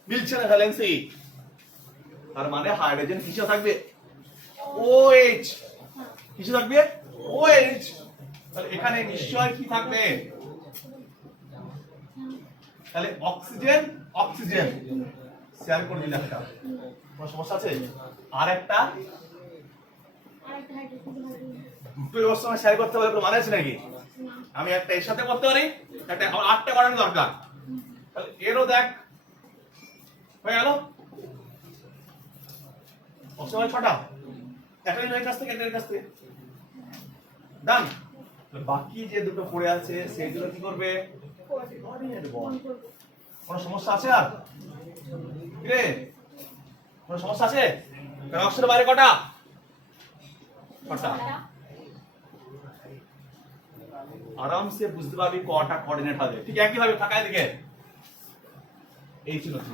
মিলছে না ভ্যালেন্সি, তার মানে হাইড্রোজেন কিসে থাকবে, OH, কিসে থাকবে OH, তাহলে এখানে নিশ্চয় কি থাকবে, তাহলে অক্সিজেন অক্সিজেন শেয়ার করে দিলে একটা, কোনো সমস্যা আছে? আর একটা দুটো এর সঙ্গে শেয়ার করতে পারলে কোনো মানে আছে নাকি? আমি একটা এর সাথে করতে পারি, একটা আমার 8টা করানো দরকার, তাহলে এরও দেখ হয়ে গেল অক্সিজেন 6টা, একটা এর কাছ থেকে একটা এর কাছ থেকে ডান। বাকি যে দুটো পড়ে আছে সেই দুটো কি করবে, কোঅর্ডিনেট বন্ড। কোনো সমস্যা আছে আর রে, কোনো সমস্যা আছে? কারণ অক্সিজেনের বাইরে কটা 6টা, আরামসে বুঝতে পারবি কটা কোঅর্ডিনেট হবে। ঠিক একই ভাবে ফাঁকায় দিকে HNO3,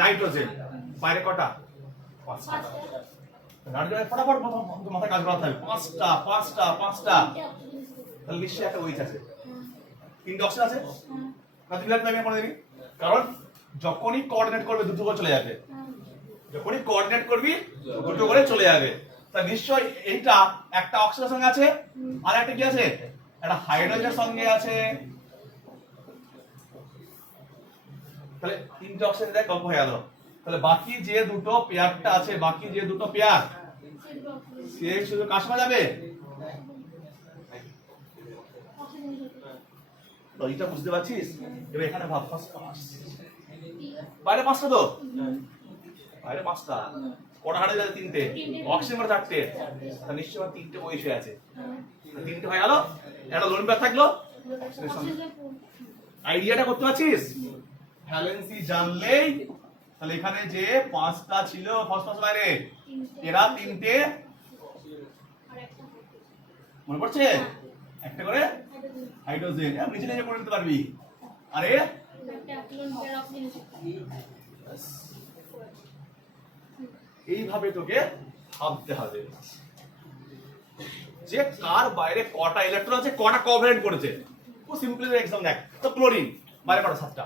নাইট্রোজেন বাইরে কটা 5টা, নাইট্রোজেন ফটাফট মাথায় কাজ করা থাকবে, 5টা 5টা 5টা, তাহলে নিশ্চয়ই একটা OH আছে, 3টা অক্সিজেন আছে না, 3 লাখ লাগবে মনে দিবি, কারণ যখনই কোঅর্ডিনেট করবে দুটো করে চলে যাবে, যখনই কোঅর্ডিনেট করবি দুটো করে চলে যাবে, তা নিশ্চয় এইটা একটা অক্সিজেনের সঙ্গে আছে, আর একটা কি আছে, একটা হাইড্রোজেনের সঙ্গে আছে, তাহলে 3টে অক্সিজেন দেখ গল্প হয়ে গেল। তাহলে বাকি যে দুটো পেয়ারটা আছে, বাকি যে দুটো পেয়ার সে শুধু কার সঙ্গে যাবে, তো এটা বুঝতে পারছিস? এবার এখানে ভাব, বাইরে 5টা তো বাইরে 5টা, কটা হাড়ে গেছে? 3টে, অক্সিজেন করে 4টে, তা নিশ্চয়ই 3টে বই শুয়ে আছে। 3টে হয়ে গেল, একটা লোন পেয়ার থাকলো। আইডিয়াটা করতে পারছিস? ভ্যালেন্সি জানলেই তাহলে এখানে যে 5টা ছিল ফসফরাস বাইরে, এরা 3টে, মনে পড়ছে? একটা করে হাইড্রোজেন নিচে নিচে করে নিতে পারবি। আরে এইভাবে তোকে ভাবতে হবে যে কার বাইরে কটা ইলেকট্রন আছে, কটা কোভ্যালেন্ট করেছে। খুব সিম্পল এক্সাম্পল দেখ, তো ক্লোরিন বাইরে কটা? 7টা।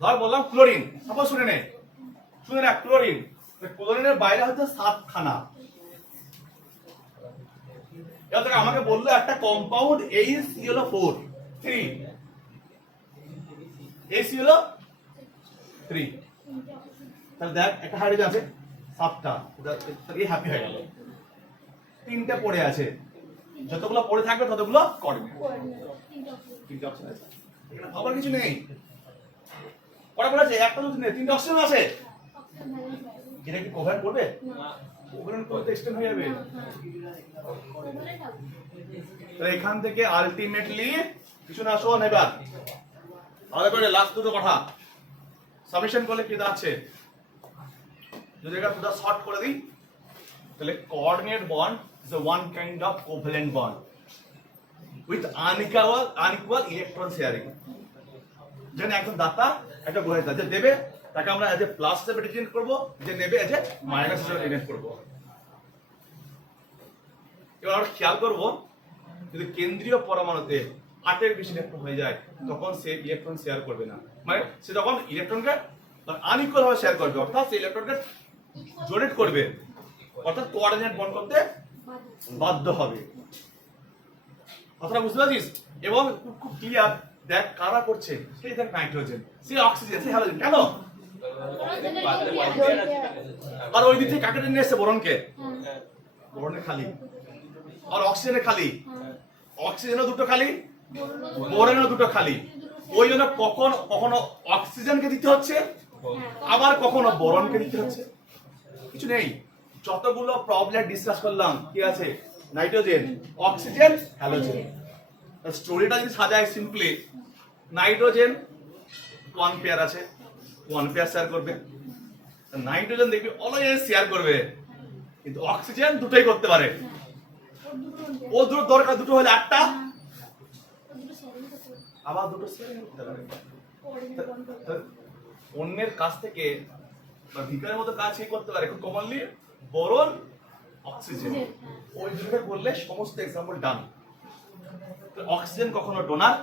ধর বললাম ক্লোরিন, সাপোজ শুনে নে ক্লোরিন, ক্লোরিনের বাইরে হচ্ছে 7খানা। এবার আমাকে বললো একটা কম্পাউন্ড HCl4 3, HCl3, তাহলে দেখ একটা হাইড্রোজেন আছে 7টা, তাহলে হ্যাপি হয়ে গেল। 3টে পড়ে আছে, যতগুলো পড়ে থাকবে ততগুলো করবে। 3টে অপশন আছে, এখানে আবার কিছু নেই। কটা পড়ে আছে? একটা, 2, 3, 3টে অপশন আছে। এটা কি কোভ্যালেন্ট করবে? কোভ্যালেন্ট করতে এক্সটেন্ড হয়ে যাবে। তো এখান থেকে আলটিমেটলি কিছু না, শোন এবার আলাদা করে লাস্ট দুটো কথা সাবমিশন করলে কি দাঁড়াচ্ছে, যদি এটা পুরো শর্ট করে দিই তাহলে coordinate bond is a one kind of covalent bond with unequal electron sharing। যেন একজন দাতা একটা গ্রহীতা যে দেবে তাকে আমরা এজ এ প্লাস হিসেবে রিপ্রেজেন্ট করব, যে নেবে এজ এ মাইনাস হিসেবে রিপ্রেজেন্ট করব। এবার আমরা খেয়াল করব যদি কেন্দ্রীয় পরমাণুতে 8-এর বেশি ইলেকট্রন হয়ে যায় তখন সে ইলেকট্রন শেয়ার করবে না, মানে সে তখন ইলেকট্রনকে আনইকুয়াল ভাবে শেয়ার করবে, অর্থাৎ সে ইলেকট্রনকে ডোনেট করবে, অর্থাৎ কোঅর্ডিনেট বন্ড করতে বাধ্য হবে। কথাটা বুঝতে পারছিস? এবং খুব ক্লিয়ার, দেখ কারা করছে, সেই দেখ নাইট্রোজেন, সে অক্সিজেন, সে হ্যালোজেন। কেন? আর ওই দিক থেকে কাকে টেনে এসছে? বোরনকে। বোরনে খালি, আর অক্সিজেনে খালি। অক্সিজেনও দুটো খালি, বোরনেও দুটো খালি। ওই জন্য কখনো অক্সিজেনকে দিতে হচ্ছে, আবার কখনো বোরনকে দিতে হচ্ছে। কিছু নেই, যতগুলো প্রবলেম ডিসকাস করলাম কি আছে? Nitrogen, oxygen, halogen. স্টোরিটা যদি সাজায় সিম্পলি, নাইট্রোজেন 1 পেয়ার আছে, 1 পেয়ার শেয়ার করবে। নাইট্রোজেন দেখবি অলওয়েজ শেয়ার করবে, কিন্তু অক্সিজেন দুটোই করতে পারে। ও দুটো দরকার, দুটো হলে 8টা, আবার দুটো শেয়ার করতে পারে। অন্যের কাছ থেকে বা ভিকারের মতো কাজ কি করতে পারে খুব কমনলি? বোরন, অক্সিজেন, ওই দুটো করলে সমস্ত এক্সাম্পল ডান। অক্সিজেন কখনো ডোনার,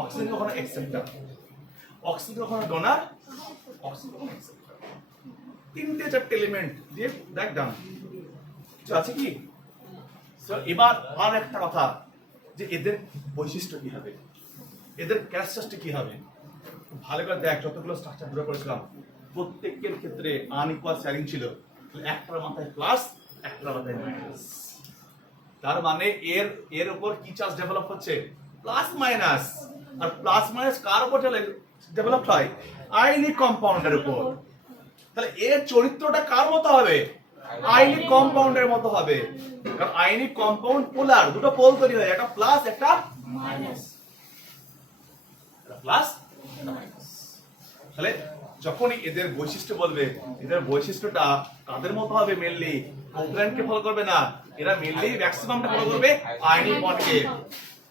অক্সিজেন কখনো অ্যাকসেপ্টার, অক্সিজেন কখনো ডোনার, অক্সিজেন কখনো অ্যাকসেপ্টার। 3-4 এলিমেন্ট দিয়ে দেখ ডান। কিছু আছে কি? এবার আর একটা কথা, যে এদের বৈশিষ্ট্য কি হবে, এদের ক্যারেক্টারিস্টিক কি হবে। ভালো করে দেখ, যতগুলো স্ট্রাকচার ড্র করেছিলাম প্রত্যেকের ক্ষেত্রে আনইকুয়াল শেয়ারিং ছিল, একটার মাথায় প্লাস, একটার মাথায় মাইনাস। তার মানে এর উপর কি চার্জ ডেভেলপ হচ্ছে? Plus minus. আর প্লাস মাইনাস কার উপর ডেভেলপ হয়? আয়নিক কম্পাউন্ডের উপর। তাহলে এর চরিত্রটা কার মতো হবে? আয়নিক কম্পাউন্ডের মতো হবে, কারণ আয়নিক কম্পাউন্ড পোলার, দুটো পোল তৈরি হয়, একটা প্লাস একটা মাইনাস, প্লাস মাইনাস। তাহলে যখনই এদের বৈশিষ্ট্য বলবে, এদের বৈশিষ্ট্যটা কাদের মতো হবে? মেনলি কোভ্যালেন্টকে ফলো করবে না, এরা মেনলি ম্যাক্সিমামটা ফলো করবে আয়নিক বন্ডকে।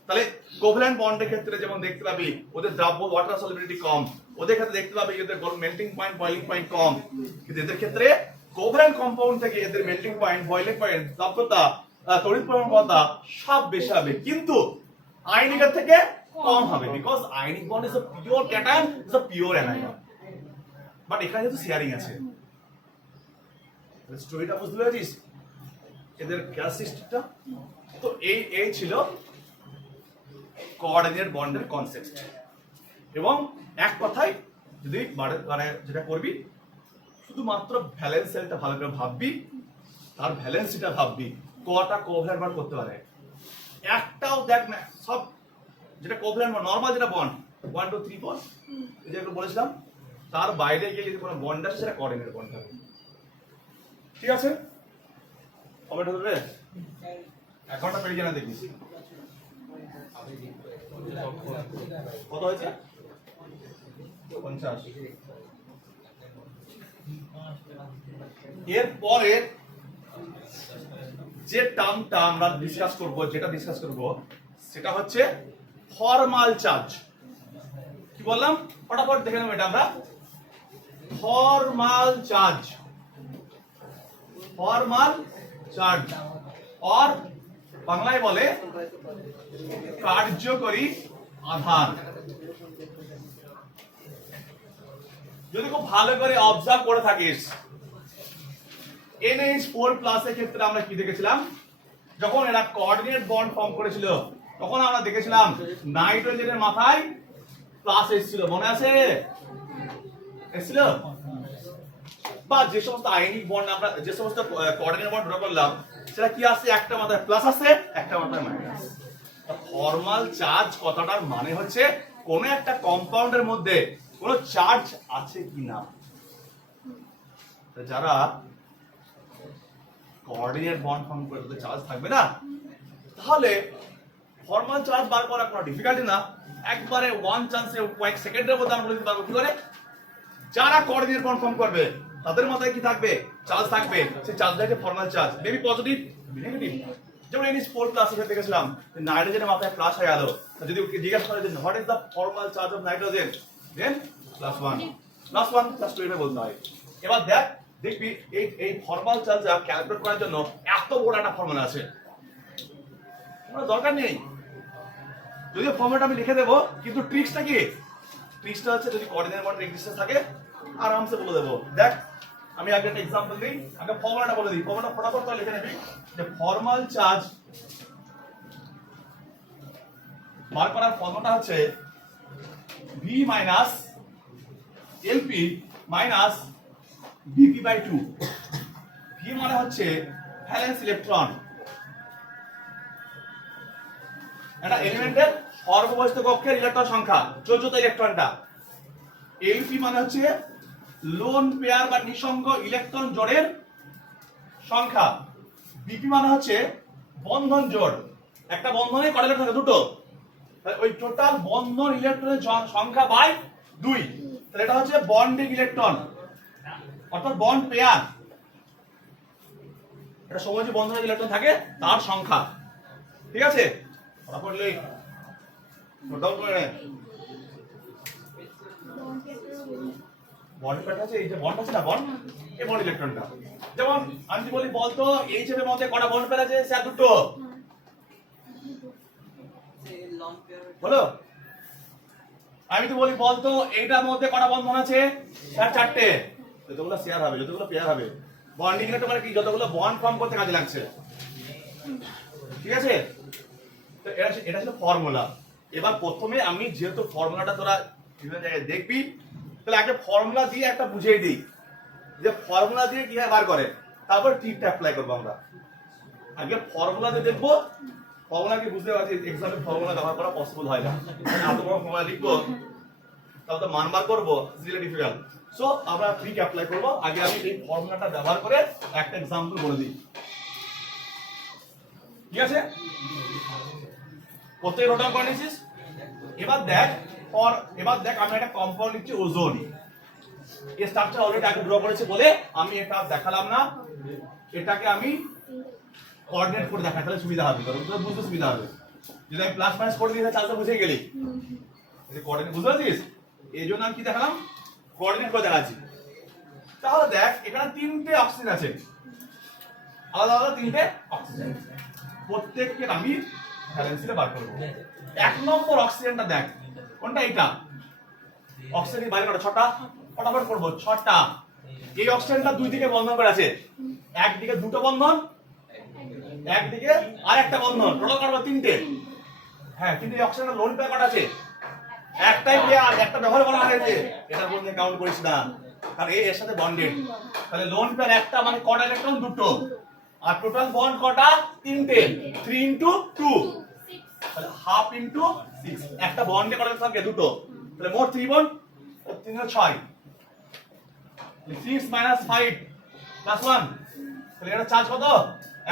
তাহলে কোভ্যালেন্ট বন্ডের ক্ষেত্রে যেমন দেখতে পাবি ওদের দ্রাব্য ওয়াটার সলিবিলিটি কম, ওদের ক্ষেত্রে দেখতে পাবি এদের মেল্টিং পয়েন্ট, বয়লিং পয়েন্ট কম, কিন্তু এদের ক্ষেত্রে কোভ্যালেন্ট কম্পাউন্ড থেকে এদের মেল্টিং পয়েন্ট, বয়লিং পয়েন্ট, দ্রাব্যতা, তড়িৎ প্রবাহতা সব বেশি হবে, কিন্তু আয়নিকের থেকে কম হবে, because ionic bond is a pure cation, is a pure anion. But এখানে যেহেতু শেয়ারিং আছে, স্টোরিটা বুঝতে পেরেছিস এদের ক্যারেক্টারিস্টিকটা? তো এই ছিল কোঅর্ডিনেট বন্ডের কনসেপ্ট। এবং এক কথায় যদি মানে যেটা করবি, শুধুমাত্র ভ্যালেন্স সেলটা ভালো করে ভাববি, তার ভ্যালেন্সিটা ভাববি, কটা কোভ্যালেন্ট বন্ড করতে পারে। একটাও দেখ না, সব যেটা কোভ্যালেন্ট বন্ড নরমাল যেটা বন্ড 1 2 3 4 যেটা বলেছিলাম, তার বাইরে গিয়ে যদি কোনো বন্ড আসে সেটা কোঅর্ডিনেট বন্ড হবে। ঠিক আছে, কমেন্ট হবে 1 ঘন্টা পেরিয়ে জানা দেখিস কত হয়েছে 50। এরপরে যে টার্মটা আমরা ডিসকাস করব, সেটা হচ্ছে ফর্মাল চার্জ। কি বললাম ফটাফট দেখে নেব এটা আমরা। ফর্মাল চার্জ আর বাংলায় বলে কার্যকরী আধান। যদি খুব ভালো করে অবজার্ভ করে থাকিস, NH4+ এর ক্ষেত্রে আমরা কি দেখেছিলাম, যখন এরা কোঅর্ডিনেট বন্ড ফর্ম করেছিল তখন আমরা দেখেছিলাম নাইট্রোজেনের মাথায় প্লাস এসেছিল, মনে আছে? এসেছিল? বা যে সমস্ত আয়নিক বন্ড আমরা যে সমস্ত কোঅর্ডিনেট বন্ড ড্র করলাম সেটা কি আসছে, একটা মাথায় প্লাস আছে একটা মাথায় মাইনাস। ফর্মাল চার্জ কথাটার মানে হচ্ছে কোন একটা কম্পাউন্ডের মধ্যে কোনো চার্জ আছে কিনা। যারা কোঅর্ডিনেট বন্ড ফর্ম করে তাদের চার্জ থাকবে না, তাহলে ফর্মাল চার্জ বার করা কোনো ডিফিকাল্টি না, একবারে ওয়ান চান্সে কয়েক সেকেন্ডের মধ্যে আমরা বলে দিতে পারবো। কি করে? যারা কোঅর্ডিনেট বন্ড ফর্ম করবে তাদের মাথায় কি থাকবে, চার্জ থাকবে। সেই চার্জটা হচ্ছে formal charge, maybe positive negative. যেমন NH4+ এর দেখেছিলাম নাইট্রোজেনের মাথায় প্লাস হয়ে গেল, যদি জিজ্ঞাসা করে যে what is the formal charge of nitrogen, then +1 +2 এভাবে বলতে হয়। এবার দেখবি এই ফর্মাল চার্জটা ক্যালকুলেট করার জন্য এত বড় একটা ফর্মুলা আছে, কোনো দরকার নেই। যদিও ফর্মুলাটা আমি লিখে দেবো, কিন্তু ট্রিক্সটা কি? ট্রিক্সটা হচ্ছে যদি কোঅর্ডিনেট বন্ড এক্সিস্টেন্স থাকে আরামসে বলে দেবো। দেখ আমি আগে একটা एग्जांपल দিই, আগে ফর্মুলাটা বলে দিই। ফর্মুলা ফটাফট তাহলে লিখে নিবি যে ফর্মাল চার্জ বার করার ফর্মুলাটা হচ্ছে V - LP - BP/2। V মানে হচ্ছে ভ্যালেন্স ইলেকট্রন, এটা এলিমেন্টের সর্ববহিষ্ঠ কক্ষের ইলেকট্রন সংখ্যা, 14টা ইলেকট্রনটা। LP মানে হচ্ছে লোন পেয়ার বা নিঃসঙ্গ ইলেকট্রন জোড়ের সংখ্যা। BP মানে হচ্ছে বন্ধন জোড়, একটা বন্ধনে কটা ইলেকট্রন থাকে? দুটো। তাহলে ওই টোটাল বন্ধন ইলেকট্রনের সংখ্যা বাই 2, তাহলে এটা হচ্ছে বন্ডিং ইলেকট্রন অর্থাৎ বন্ড পেয়ার। এটা সময় যে বন্ধনের ইলেকট্রন থাকে তার সংখ্যা। ঠিক আছে, ফটাফট লিখ, নোট ডাউন করে নে। বন্ড পেয়ার আছে, এই যে বন্ড আছে না, বন্ড, এই বন্ড ইলেকট্রনটা। যেমন আমি যদি বলি বলতো এইচ এর মধ্যে কটা বন্ড পেয়ার আছে? স্যার দুটো। বলো। আমি তো বলি বলতো এইটার মধ্যে কটা বন্ধন আছে? স্যার 4টে। যতগুলো শেয়ার হবে, যতগুলো পেয়ার হবে, বন্ডিং ইলেকট্রন মানে কি? যতগুলো বন্ড ফর্ম করতে কাজে লাগছে। ঠিক আছে, তো এটা ছিল ফর্মুলা। এবার প্রথমে আমি যেহেতু ফর্মুলাটা তোরা বিভিন্ন জায়গায় দেখবি, তাহলে একটা ফর্মুলা দিয়ে একটা বুঝিয়ে দিই যে ফর্মুলা দিয়ে কিভাবে বার করে, তারপর ট্রিকটা অ্যাপ্লাই করবো আমরা। আগে ফর্মুলা দিয়ে দেখবো, ফর্মুলা কি বুঝতে পারছি এক্সামে ফর্মুলা ব্যবহার করা পসিবল হয় না। এত বড় ফর্মুলা লিখবো, তাহলে তো মান বার করবো, রিয়েলি ডিফিকাল্ট। সো আমরা ট্রিক অ্যাপ্লাই করবো। আগে আমি এই ফর্মুলাটা ব্যবহার করে একটা এক্সাম্পল বলে দিই। ঠিক আছে, প্রত্যেক রোটার করে নিয়েছিস। এবার দেখ আমি একটা কম্পাউন্ড লিখছি ওজোন। এই স্ট্রাকচার অলরেডি আগে ড্র করেছি বলে আমি এটা দেখালাম না, এটাকে আমি কোঅর্ডিনেট করে দেখাই, তাহলে সুবিধা হবে, তোর বুঝতে সুবিধা হবে। যদি আমি প্লাস মাইনাস করে দিই তাহলে বুঝে গেলি। এই কোঅর্ডিনেট বুঝতে পারছিস? এই জন্য আমি কি দেখালাম, কোঅর্ডিনেট করে দেখাচ্ছি। তাহলে দেখ এখানে 3টে অক্সিজেন আছে, আলাদা আলাদা 3টে অক্সিজেন, প্রত্যেককে আমি ভ্যালেন্সিটা বার করব। 1 নম্বর অক্সিজেনটা দেখ, কোনটা? এটা অক্সিজেন বাইরে কটা? 6টা। ফটাফট করব, 6টা। এই অক্সিজেনটা দুই দিকে বন্ধন করে আছে, একদিকে দুটো বন্ধন, একদিকে আরেকটা বন্ধন, টোটাল কত? 3টে। হ্যাঁ, কিন্তু এই অক্সিজেনটা লোন পেয়ার কটা আছে? একটাই পেয়ার, একটা ব্যবহার করা হয়েছে, এটার মধ্যে কাউন্ট করিস না, কারণ এর সাথে বন্ডেড। তাহলে লোন পেয়ার একটা মানে কটা ইলেকট্রন? দুটো। আর টোটাল বন্ড কটা? 3টে। 3 * 2, তাহলে হাফ * 6। একটা বন্ডে কটা থাকে? দুটো। তাহলে মোট 3 বন্ড, 3 × 6, 6 minus 5 plus 1, তাহলে এটা চার্জ কত?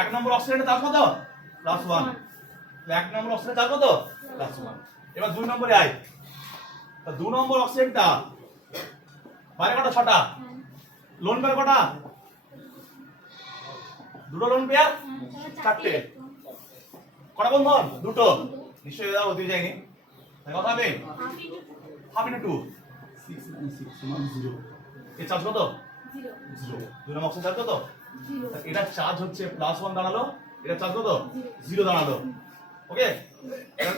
এক নম্বর অক্সিজেনের চার্জ কত? প্লাস 1। তাহলে এক নম্বর অক্সিজেনের চার্জ কত? প্লাস 1। এবার 2 নম্বরে আই। তা 2 নম্বর অক্সিজেনটা বাইরে কটা? 6টা। লোন পেয়ার কটা? দুটো লোন পেয়ার, 4টে। কটা বন্ধন? দুটো। নিশ্চয়ই এটা হতে যায়নি। তাই কথা হবে হাফ ইনটু 2, 6 minus 6 সমান 0। এর চার্জ কত? 0। 2 নম্বর অক্সিজেন চার্জ কত? 0। এটা চার্জ হচ্ছে প্লাস 1 দাঁড়ালো, এটা চার্জ কত? 0 দাঁড়ালো। ওকে,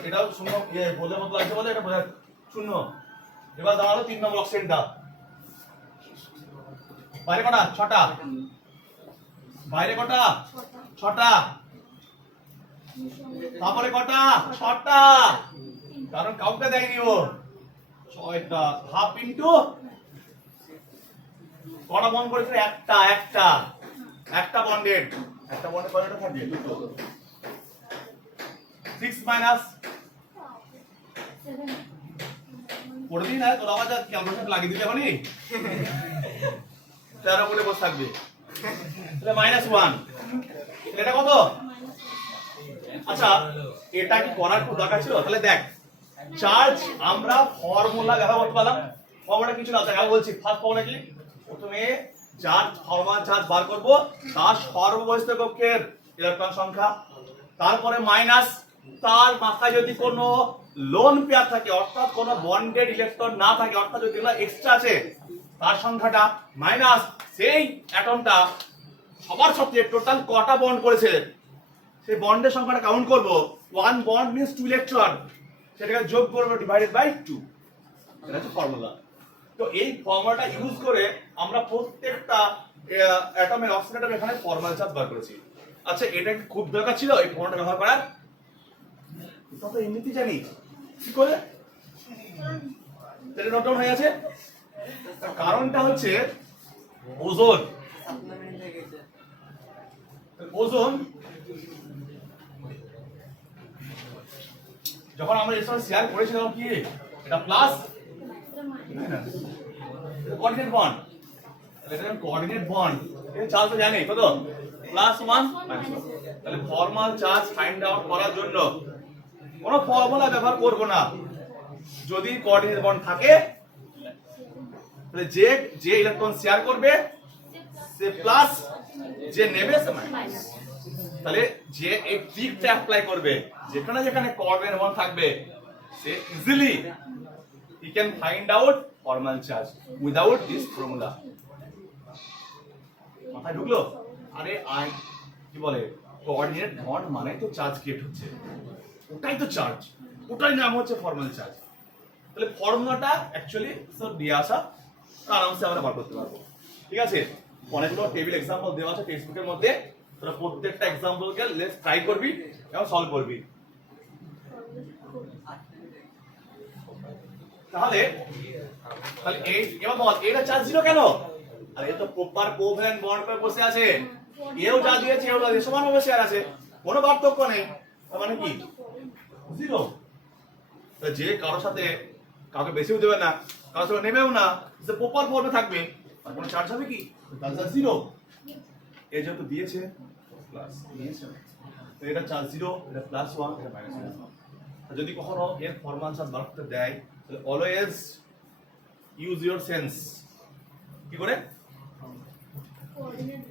এটাও শূন্য বলে মতো লাগছে বলে এটা বোঝা শূন্য। এবার দাঁড়ালো 3 নম্বর অক্সিজেনটা। বাইরে কটা? 6টা। বাইরে কটা? 6টা। তারপরে কটা? 6টা। কারণ কাউকে দেয়নি ও। 6টা হাফ ইনটু কটা বন্ড করেছিল? একটা। একটা বন্ডেড। একটা বন্ডে কয়টা থাকবে? দুটো। 6 মাইনাস 7 পড়ে দিই না তোর আবার যা ক্যালকুলেশন লাগিয়ে দিলে হনি 13 করে বসে থাকবে। তাহলে -1। এটা কত? আচ্ছা, এটা কি করার খুব দরকার ছিল? তাহলে দেখ, চার্জ আমরা ফর্মুলা ব্যবহার করতে পারলাম। ফর্মুলা কিছু না, আমি বলছি ফার্স্ট ফর্মুলা কি? প্রথমে চার্জ ফর্মাল চার্জ বার করব, তার সর্ববহিষ্ঠ কক্ষের ইলেকট্রন সংখ্যা, তারপরে মাইনাস তার মাথায় যদি কোনো লোন পেয়ার থাকে, অর্থাৎ কোনো বন্ডেড ইলেকট্রন না থাকে, অর্থাৎ যদি এক্সট্রা আছে তার সংখ্যাটা, মাইনাস সেই অ্যাটমটা সবার সাথে টোটাল কটা বন্ড করেছে সেই বন্ডের সংখ্যাটা কাউন্ট করব। 1 বন্ড মিন্স 2 ইলেকট্রন, সেটাকে যোগ করব ডিভাইডেড বাই 2। এটা হচ্ছে ফর্মুলা। তো এই ফর্মুলাটা ইউজ করে আমরা প্রত্যেকটা অ্যাটমের অক্সিডেটর এখানে ফর্মাল চার্জ বার করেছি। আচ্ছা, এটা কি খুব দরকার ছিল এই ফর্মুলাটা ব্যবহার করার? এটা তো এমনিতেই জানি, কি করে এটা নোট ডাউন হয়ে আছে। কারণটা হচ্ছে ওজোন। ওজোন যখন আমরা এর সাথে শেয়ার করেছিলাম কি এটা প্লাস কোঅর্ডিনেট বন্ড, এটা কোঅর্ডিনেট বন্ড, এর চার্জ তো জানি কত? +1 তাহলে ফর্মাল চার্জ ফাইন্ড আউট করার জন্য কোনো ফর্মুলা ব্যবহার করব না। যদি কোঅর্ডিনেট বন্ড থাকে তাহলে যে ইলেকট্রন শেয়ার করবে সে প্লাস, যে নেবে সে মাইনাস। তাহলে যে এই ট্রিকটা অ্যাপ্লাই করবে, যেখানে যেখানে কোঅর্ডিনেট বন্ড থাকবে সে easily he can find out formal charge without this formula। মাথায় ঢুকলো? আরে কি বলে, কোঅর্ডিনেট বন্ড মানে তো চার্জ ক্রিয়েট হচ্ছে, ওটাই তো চার্জ, ওটাই নাম হচ্ছে ফর্মাল চার্জ। তাহলে ফর্মুলাটা অ্যাকচুয়ালি সব দিয়ে আসা, আরামসে আমরা বার করতে পারবো। ঠিক আছে, অনেকগুলো টেবিল এক্সাম্পল দেওয়া আছে টেক্সটবুকের মধ্যে, তোরা প্রত্যেকটা এক্সাম্পলকে লেটস ট্রাই করবি এবং সলভ করবি। তাহলে এই এবার বল, এটা চার্জ 0 কেন? আরে এ তো প্রপার কোভ্যালেন্ট বন্ড করে বসে আছে, এও যা দিয়েছে এও যা দিয়েছে, সমানভাবে শেয়ার আছে, কোনো পার্থক্য নেই। তার মানে কি 0। তো যে কারোর সাথে কাউকে বেশিও দেবে না, কারোর সাথে নেবেও না, সে প্রপার ফর্মে থাকবে, আর কোনো চার্জ হবে কি? চার্জ 0। এ যেহেতু দিয়েছে প্লাস দিয়েছে, তো এটা চার্জ 0, এটা +1, এটা -1। যদি কখনো এর ফর্মাল চার্জ বার করতে দেয় তাহলে অলওয়েজ ইউজ ইওর সেন্স। কি করে?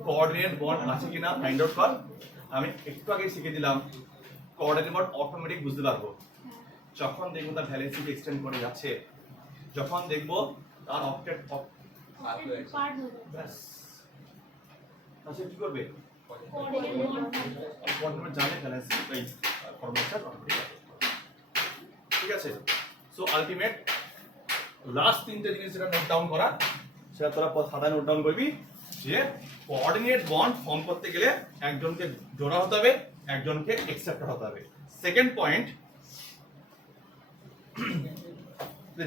কোঅর্ডিনেট বন্ড আছে কিনা ফাইন্ড আউট কর। আমি একটু আগে শিখে দিলাম, কোঅর্ডিনেট বন্ড অটোমেটিক বুঝতে পারবো যখন দেখবো তার ভ্যালেন্সি এক্সটেন্ড করে যাচ্ছে, যখন দেখবো তার অক্টেট পার্ট ব্যাস। তাহলে কি করবে? কোঅর্ডিনেট জানে ভ্যালেন্সি এই ফর্মুলাটা অটোমেটিক। ঠিক আছে, সো আলটিমেট লাস্ট তিনটে জিনিস যেটা নোট ডাউন করা, সেটা তোরা খাতায় নোট ডাউন করবি যে কোঅর্ডিনেট বন্ড ফর্ম করতে গেলে একজনকে ডোনার হতে হবে, একজনকে অ্যাকসেপ্টর হতে হবে। সেকেন্ড পয়েন্ট,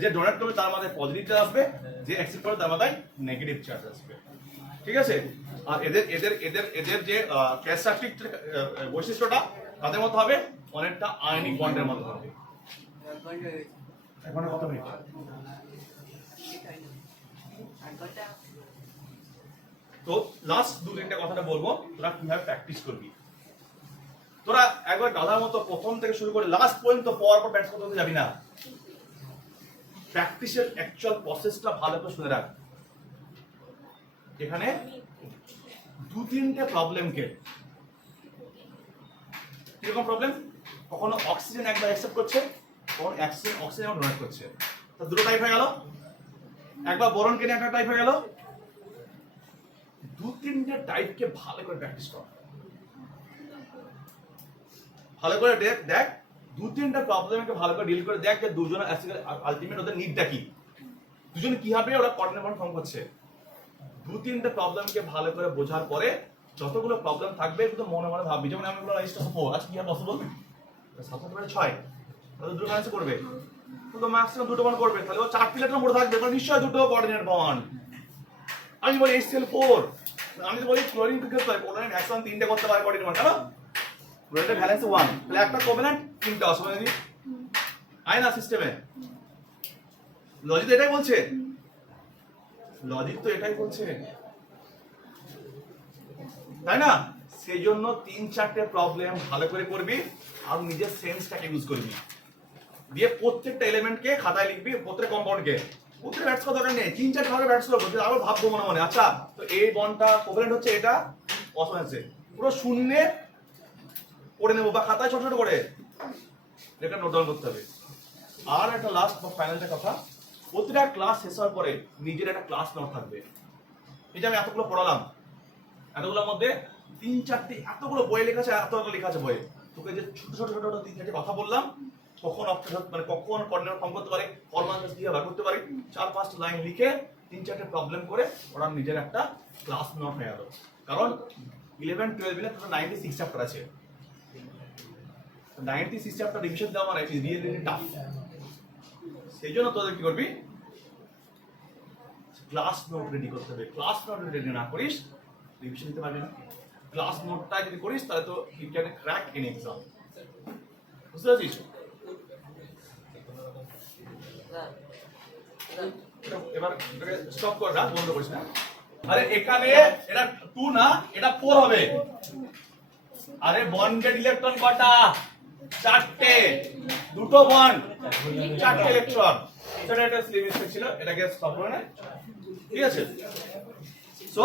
যে ডোনেট করবে তার মধ্যে পজিটিভ চার্জ আসবে, যে অ্যাকসেপ্ট করবে তার মধ্যে নেগেটিভ চার্জ আসবে। ঠিক আছে, আর এদের এদের এদের এদের যে ক্যারেক্টারিস্টিক বৈশিষ্ট্যটা তাদের মধ্যে হবে অনেকটা আয়নিক বন্ডের মতো হবে। এখন কত মিনিট? তো লাস্ট 2-3টা কথাটা বলবো, তোরা কিভাবে প্র্যাকটিস করবি। তোরা একবার গাধার মতো প্রথম থেকে শুরু করে লাস্ট পর্যন্ত পর প্র্যাকটিস করতে যাবি না। প্র্যাকটিসের অ্যাকচুয়াল প্রসেসটা ভালো করে শুনে রাখ। এখানে 2-3টে প্রবলেমকে, কিরকম প্রবলেম, কখনো অক্সিজেন একবার অ্যাকসেপ্ট করছে, কখনো অক্সিজেন ডোনেট করছে, তো দুটো টাইপ হয়ে গেল। একবার বোরন কেনে একটা টাইপ হয়ে গেল। 2-3টে টাইপকে ভালো করে প্র্যাকটিস কর, ভালো করে দেখ 2-3টা প্রবলেমকে ভালো করে ডিল করে দেখ যে দুজনের আলটিমেট ওদের নিডটা কি, দুজনে কিভাবে ওরা কোঅর্ডিনেট বন্ড ফর্ম করছে। 2-3টা প্রবলেমকে ভালো করে বোঝার পরে যতগুলো প্রবলেম থাকবে শুধু মনে মনে ভাববি, যেমন আমি বললাম রেজিস্টার 4 আচ্ছা কি পসিবল, 7 মানে 6, তাহলে দুটো ব্যালেন্স করবে, তো ম্যাক্সিমাম দুটো বন্ড করবে, তাহলে ও 4টি ইলেকট্রন মোড়ে থাকবে, তাহলে নিশ্চয়ই দুটো কোঅর্ডিনেট বন্ড। আমি বলি HCl4, আমি তো বলি ক্লোরিন কি করতে পারে, ক্লোরিন ম্যাক্সিমাম 3টে করতে পারে কোঅর্ডিনেট বন্ড, কেন ক্লোরিনের ভ্যালেন্স 1, তাহলে একটা কোভ্যালেন্ট 3টা অসমান নেই আয় না সিস্টেমে। লজিক তো এটাই বলছে, লজিক তো এটাই বলছে, তাই না? সেই জন্য 3-4টে প্রবলেম ভালো করে করবি আর নিজের সেন্সটাকে ইউজ করবি, দিয়ে প্রত্যেকটা এলিমেন্টকে খাতায় লিখবি, প্রত্যেক কম্পাউন্ডকে প্রত্যেক ব্যাটস করা দরকার নেই, 3-4 ভাবে ব্যাটস করবো, আবার ভাববো মনে মনে আচ্ছা তো এই বন্ডটা কোভ্যালেন্ট হচ্ছে, এটা অসমানসে, পুরো শূন্যে পড়ে নেবো বা খাতায় ছোট ছোট করে এটা নোট ডাউন করতে হবে। আর একটা লাস্ট বা ফাইনালটা কথা, প্রতিটা ক্লাস শেষ হওয়ার পরে নিজের একটা ক্লাস নোট থাকবে। এই যে আমি এতগুলো পড়ালাম, এতগুলোর মধ্যে 3-4টে এতগুলো বই লেখা আছে, এতগুলো লেখা আছে বইয়ে, তোকে যে ছোট ছোট ছোট 3-4টে কথা বললাম, কখন মানে কখন কোঅর্ডিনেট ফর্ম করতে পারে, ফরম্যাট দিয়ে বার করতে পারে, 4-5টা লাইন লিখে 3-4টে প্রবলেম করে ওরা নিজের একটা ক্লাস নোট হয়ে গেল। কারণ 11-12 মিলে তোর 96 চ্যাপ্টার আছে, 96 চ্যাপ্টার রিভিশন দেওয়া মানে ইজ রিয়েলি টাফ। সেই জন্য তোদের কি করবি, ক্লাস নোট রেডি করতে হবে। ক্লাস নোট রেডি না করিস রিভিশন দিতে পারবি না। ক্লাস নোটটা যদি করিস তাহলে তো you can crack any exam. বুঝতে পারছিস? এবার স্টপ কর, না বন্ধ করিস না। আরে এখানে এটা 2 না, এটা 4 হবে। আরে বন্ডেড ইলেকট্রন কটা, 4টে, দুটো বন্ড 4টে ইলেকট্রন, সেটা একটা স্লিপ মিস্টেক ছিল, এটাকে স্টপ করে না, ঠিক আছে? সো